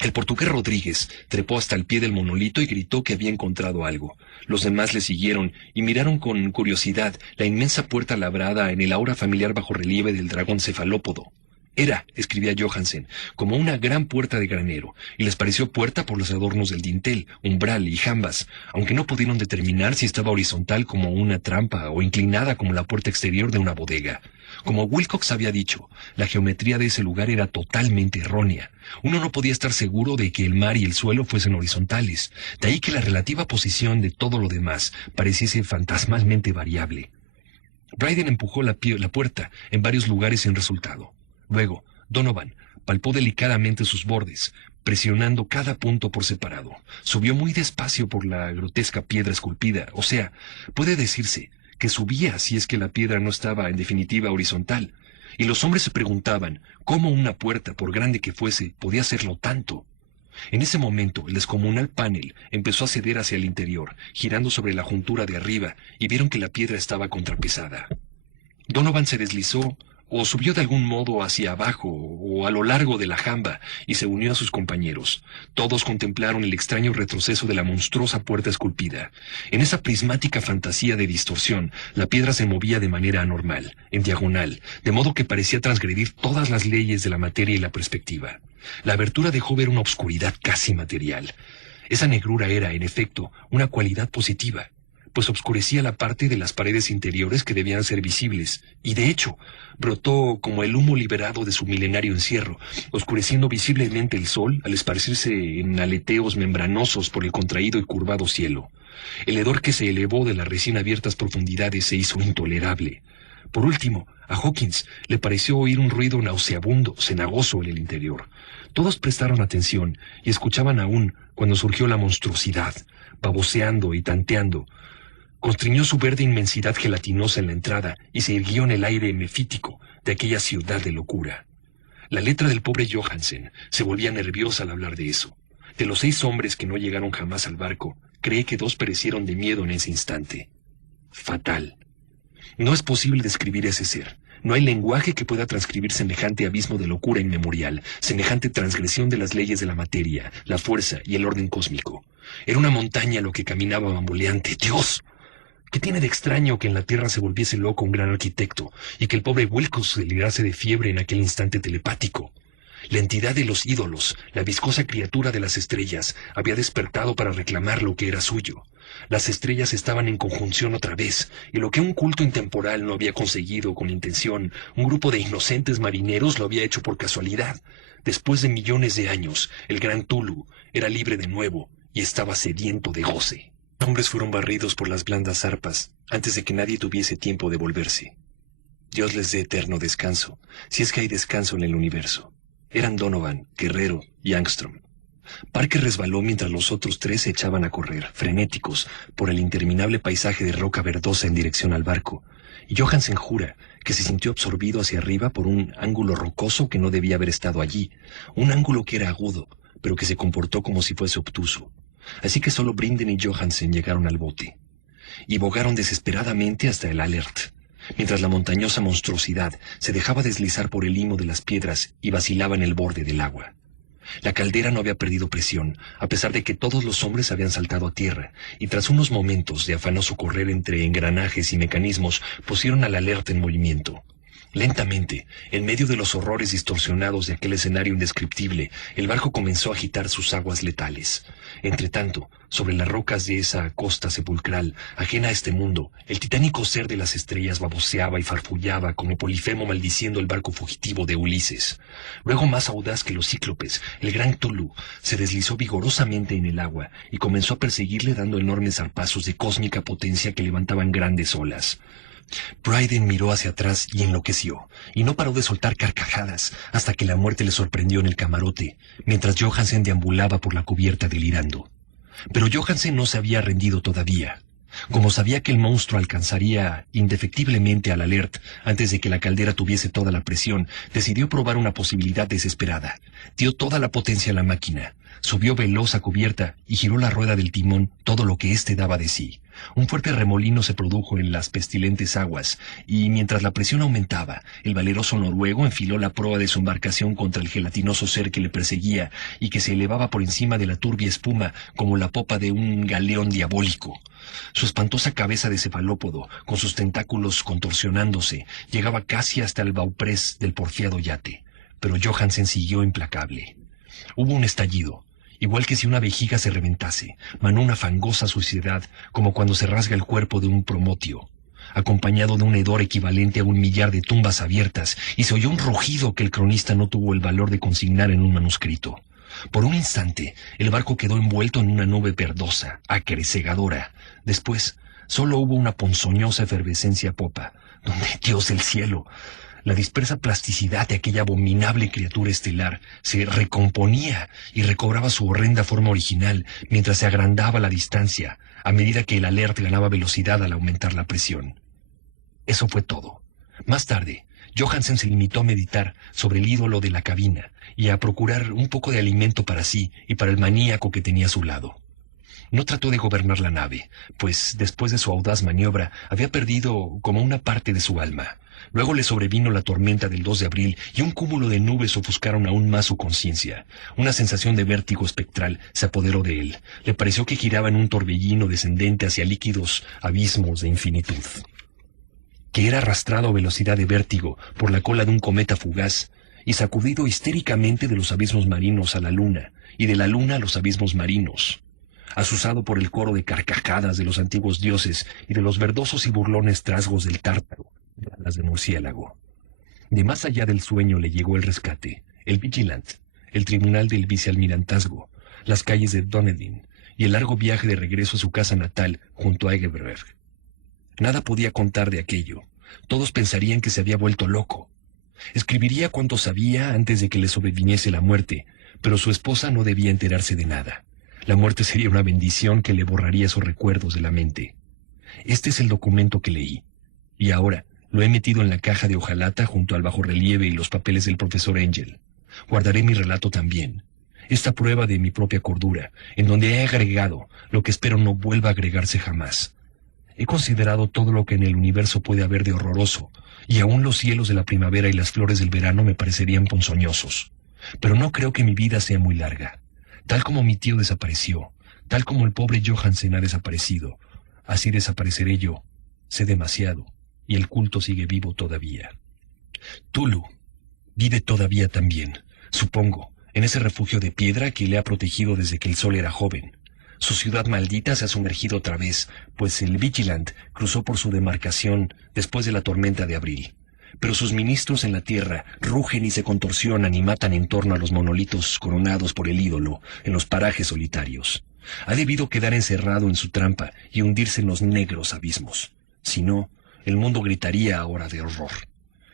El portugués Rodríguez trepó hasta el pie del monolito y gritó que había encontrado algo. Los demás le siguieron y miraron con curiosidad la inmensa puerta labrada en el aura familiar bajorrelieve del dragón cefalópodo. Era, escribía Johansen, como una gran puerta de granero, y les pareció puerta por los adornos del dintel, umbral y jambas, aunque no pudieron determinar si estaba horizontal como una trampa o inclinada como la puerta exterior de una bodega. Como Wilcox había dicho, la geometría de ese lugar era totalmente errónea. Uno no podía estar seguro de que el mar y el suelo fuesen horizontales, de ahí que la relativa posición de todo lo demás pareciese fantasmalmente variable. Bryden empujó la puerta en varios lugares sin resultado. Luego, Donovan palpó delicadamente sus bordes, presionando cada punto por separado. Subió muy despacio por la grotesca piedra esculpida, o sea, puede decirse que subía si es que la piedra no estaba en definitiva horizontal, y los hombres se preguntaban cómo una puerta, por grande que fuese, podía hacerlo tanto. En ese momento, el descomunal panel empezó a ceder hacia el interior, girando sobre la juntura de arriba, y vieron que la piedra estaba contrapesada. Donovan se deslizó o subió de algún modo hacia abajo o a lo largo de la jamba y se unió a sus compañeros. Todos contemplaron el extraño retroceso de la monstruosa puerta esculpida. En esa prismática fantasía de distorsión, la piedra se movía de manera anormal, en diagonal, de modo que parecía transgredir todas las leyes de la materia y la perspectiva. La abertura dejó ver una obscuridad casi material. Esa negrura era, en efecto, una cualidad positiva, pues obscurecía la parte de las paredes interiores que debían ser visibles, y de hecho, brotó como el humo liberado de su milenario encierro, oscureciendo visiblemente el sol al esparcirse en aleteos membranosos por el contraído y curvado cielo. El hedor que se elevó de las recién abiertas profundidades se hizo intolerable. Por último, a Hawkins le pareció oír un ruido nauseabundo, cenagoso en el interior. Todos prestaron atención y escuchaban aún cuando surgió la monstruosidad, baboseando y tanteando. Constriñó su verde inmensidad gelatinosa en la entrada y se irguió en el aire mefítico de aquella ciudad de locura. La letra del pobre Johansen se volvía nerviosa al hablar de eso. De los 6 hombres que no llegaron jamás al barco, cree que 2 perecieron de miedo en ese instante. Fatal. No es posible describir ese ser. No hay lenguaje que pueda transcribir semejante abismo de locura inmemorial, semejante transgresión de las leyes de la materia, la fuerza y el orden cósmico. Era una montaña lo que caminaba bamboleante. ¡Dios! ¿Qué tiene de extraño que en la Tierra se volviese loco un gran arquitecto y que el pobre Wilcox se librase de fiebre en aquel instante telepático? La entidad de los ídolos, la viscosa criatura de las estrellas, había despertado para reclamar lo que era suyo. Las estrellas estaban en conjunción otra vez, y lo que un culto intemporal no había conseguido con intención, un grupo de inocentes marineros lo había hecho por casualidad. Después de millones de años, el gran Tulu era libre de nuevo y estaba sediento de goce. Los hombres fueron barridos por las blandas arpas antes de que nadie tuviese tiempo de volverse. Dios les dé eterno descanso, si es que hay descanso en el universo. Eran Donovan, Guerrero y Angstrom. Parker resbaló mientras los otros 3 se echaban a correr, frenéticos, por el interminable paisaje de roca verdosa en dirección al barco, y Johansen jura que se sintió absorbido hacia arriba por un ángulo rocoso que no debía haber estado allí, un ángulo que era agudo, pero que se comportó como si fuese obtuso. Así que solo Brinden y Johansen llegaron al bote, y bogaron desesperadamente hasta el Alert, mientras la montañosa monstruosidad se dejaba deslizar por el limo de las piedras y vacilaba en el borde del agua. La caldera no había perdido presión, a pesar de que todos los hombres habían saltado a tierra, y tras unos momentos de afanoso correr entre engranajes y mecanismos, pusieron al Alert en movimiento. Lentamente, en medio de los horrores distorsionados de aquel escenario indescriptible, el barco comenzó a agitar sus aguas letales. Entretanto, sobre las rocas de esa costa sepulcral, ajena a este mundo, el titánico ser de las estrellas baboseaba y farfullaba como Polifemo maldiciendo el barco fugitivo de Ulises. Luego, más audaz que los cíclopes, el gran Tulu se deslizó vigorosamente en el agua y comenzó a perseguirle dando enormes zarpazos de cósmica potencia que levantaban grandes olas. Bryden miró hacia atrás y enloqueció, y no paró de soltar carcajadas hasta que la muerte le sorprendió en el camarote, mientras Johansen deambulaba por la cubierta delirando. Pero Johansen no se había rendido todavía. Como sabía que el monstruo alcanzaría indefectiblemente al Alert antes de que la caldera tuviese toda la presión, decidió probar una posibilidad desesperada. Dio toda la potencia a la máquina, subió veloz a cubierta y giró la rueda del timón todo lo que éste daba de sí. Un fuerte remolino se produjo en las pestilentes aguas, y mientras la presión aumentaba, el valeroso noruego enfiló la proa de su embarcación contra el gelatinoso ser que le perseguía y que se elevaba por encima de la turbia espuma como la popa de un galeón diabólico. Su espantosa cabeza de cefalópodo, con sus tentáculos contorsionándose, llegaba casi hasta el bauprés del porfiado yate, pero Johansen siguió implacable. Hubo un estallido. Igual que si una vejiga se reventase, manó una fangosa suciedad como cuando se rasga el cuerpo de un promotio. acompañado de un hedor equivalente a 1.000.000 de tumbas abiertas, y se oyó un rugido que el cronista no tuvo el valor de consignar en un manuscrito. Por un instante, el barco quedó envuelto en una nube verdosa, acre, cegadora. Después, solo hubo una ponzoñosa efervescencia a popa, donde, Dios del cielo, la dispersa plasticidad de aquella abominable criatura estelar se recomponía y recobraba su horrenda forma original mientras se agrandaba la distancia, a medida que el Alert ganaba velocidad al aumentar la presión. Eso fue todo. Más tarde, Johansen se limitó a meditar sobre el ídolo de la cabina y a procurar un poco de alimento para sí y para el maníaco que tenía a su lado. No trató de gobernar la nave, pues después de su audaz maniobra había perdido como una parte de su alma. Luego le sobrevino la tormenta del 2 de abril y un cúmulo de nubes ofuscaron aún más su conciencia. Una sensación de vértigo espectral se apoderó de él. Le pareció que giraba en un torbellino descendente hacia líquidos abismos de infinitud. Que era arrastrado a velocidad de vértigo por la cola de un cometa fugaz y sacudido histéricamente de los abismos marinos a la luna y de la luna a los abismos marinos. Azuzado por el coro de carcajadas de los antiguos dioses y de los verdosos y burlones trasgos del tártaro, de alas de murciélago. De más allá del sueño le llegó el rescate, el Vigilant, el tribunal del vicealmirantazgo, las calles de Dunedin y el largo viaje de regreso a su casa natal junto a Egeberg. Nada podía contar de aquello. Todos pensarían que se había vuelto loco. Escribiría cuanto sabía antes de que le sobreviniese la muerte, pero su esposa no debía enterarse de nada. La muerte sería una bendición que le borraría esos recuerdos de la mente. Este es el documento que leí, y ahora lo he metido en la caja de hojalata junto al bajorrelieve y los papeles del profesor Engel. Guardaré mi relato también, esta prueba de mi propia cordura, en donde he agregado lo que espero no vuelva a agregarse jamás. He considerado todo lo que en el universo puede haber de horroroso, y aún los cielos de la primavera y las flores del verano me parecerían ponzoñosos. Pero no creo que mi vida sea muy larga. Tal como mi tío desapareció, tal como el pobre Johansen ha desaparecido, así desapareceré yo. Sé demasiado, y el culto sigue vivo todavía. Tulu vive todavía también, supongo, en ese refugio de piedra que le ha protegido desde que el sol era joven. Su ciudad maldita se ha sumergido otra vez, pues el Vigilant cruzó por su demarcación después de la tormenta de abril. Pero sus ministros en la tierra rugen y se contorsionan y matan en torno a los monolitos coronados por el ídolo en los parajes solitarios. Ha debido quedar encerrado en su trampa y hundirse en los negros abismos. Si no, el mundo gritaría ahora de horror.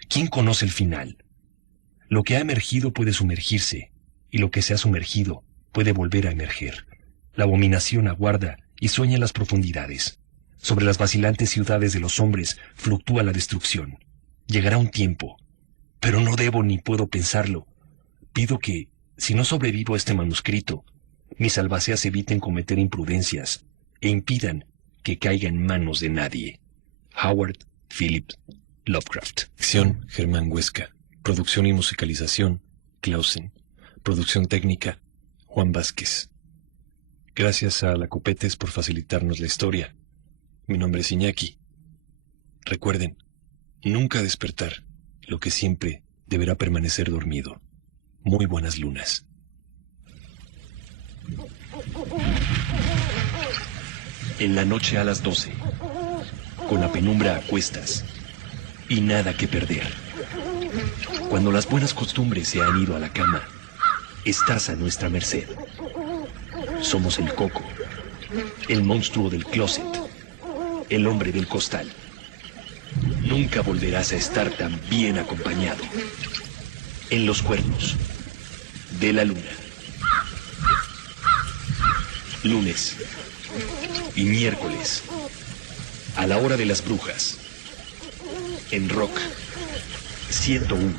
¿Quién conoce el final? Lo que ha emergido puede sumergirse, y lo que se ha sumergido puede volver a emerger. La abominación aguarda y sueña en las profundidades. Sobre las vacilantes ciudades de los hombres fluctúa la destrucción. Llegará un tiempo, pero no debo ni puedo pensarlo. Pido que, si no sobrevivo a este manuscrito, mis albaceas eviten cometer imprudencias e impidan que caiga en manos de nadie. Howard Philip Lovecraft. Acción, Germán Huesca. Producción y musicalización, Clausen. Producción técnica, Juan Vázquez. Gracias a la Copetes por facilitarnos la historia. Mi nombre es Iñaki. Recuerden, nunca despertar, lo que siempre deberá permanecer dormido. Muy buenas lunas. En la noche a las 12, con la penumbra a cuestas y nada que perder. Cuando las buenas costumbres se han ido a la cama, estás a nuestra merced. Somos el coco, el monstruo del closet, el hombre del costal. Nunca volverás a estar tan bien acompañado. En los cuernos de la luna. Lunes y miércoles, a la hora de las brujas, en Rock 101.